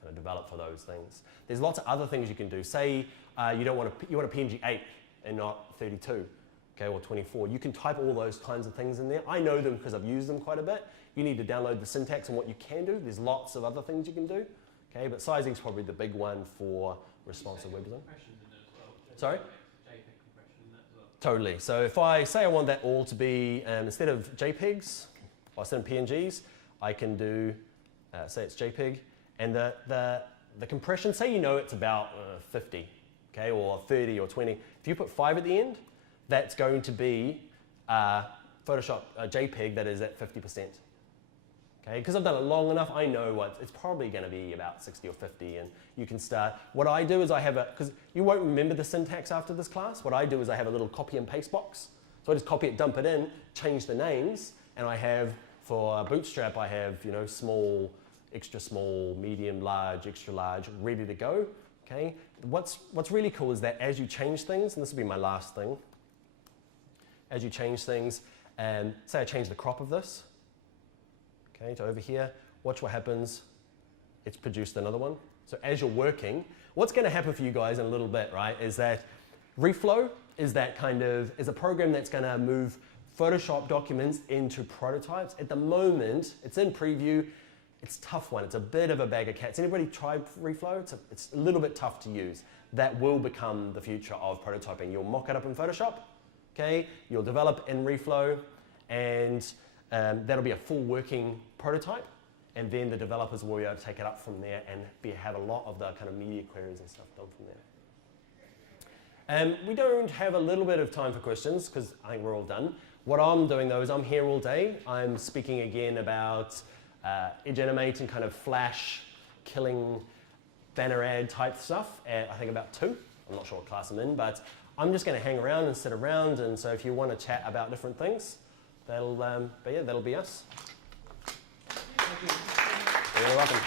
kind of develop for those things. There's lots of other things you can do. Say you want a PNG 8 and not 32, okay, or 24. You can type all those kinds of things in there. I know them because I've used them quite a bit. You need to download the syntax and what you can do. There's lots of other things you can do, okay, but sizing is probably the big one for responsive web design. Sorry? Totally. So if I say I want that all to be, instead of JPEGs, or instead of PNGs, I can do, say it's JPEG, and the compression, say you know it's about 50, okay, or 30 or 20. If you put 5 at the end, that's going to be Photoshop JPEG that is at 50%. Okay, because I've done it long enough, I know what it's probably going to be about 60 or 50, and you can start. What I do is I have because you won't remember the syntax after this class. What I do is I have a little copy and paste box. So I just copy it, dump it in, change the names, and I have for Bootstrap I have small, extra small, medium, large, extra large, ready to go. Okay. What's really cool is that as you change things, and this will be my last thing. As you change things, and say I change the crop of this. Okay, to over here, watch what happens. It's produced another one. So as you're working, what's going to happen for you guys in a little bit, right, is that Reflow is a program that's going to move Photoshop documents into prototypes. At the moment, it's in preview. It's a tough one. It's a bit of a bag of cats. Anybody tried Reflow? It's a little bit tough to use. That will become the future of prototyping. You'll mock it up in Photoshop, okay? You'll develop in Reflow, and that'll be a full working prototype, and then the developers will be able to take it up from there and have a lot of the kind of media queries and stuff done from there. We don't have a little bit of time for questions because I think we're all done. What I'm doing though is I'm here all day. I'm speaking again about edge animate and kind of flash killing banner ad type stuff at I think about 2. I'm not sure what class I'm in, but I'm just going to hang around and sit around, and so if you want to chat about different things, that'll be us. You're welcome.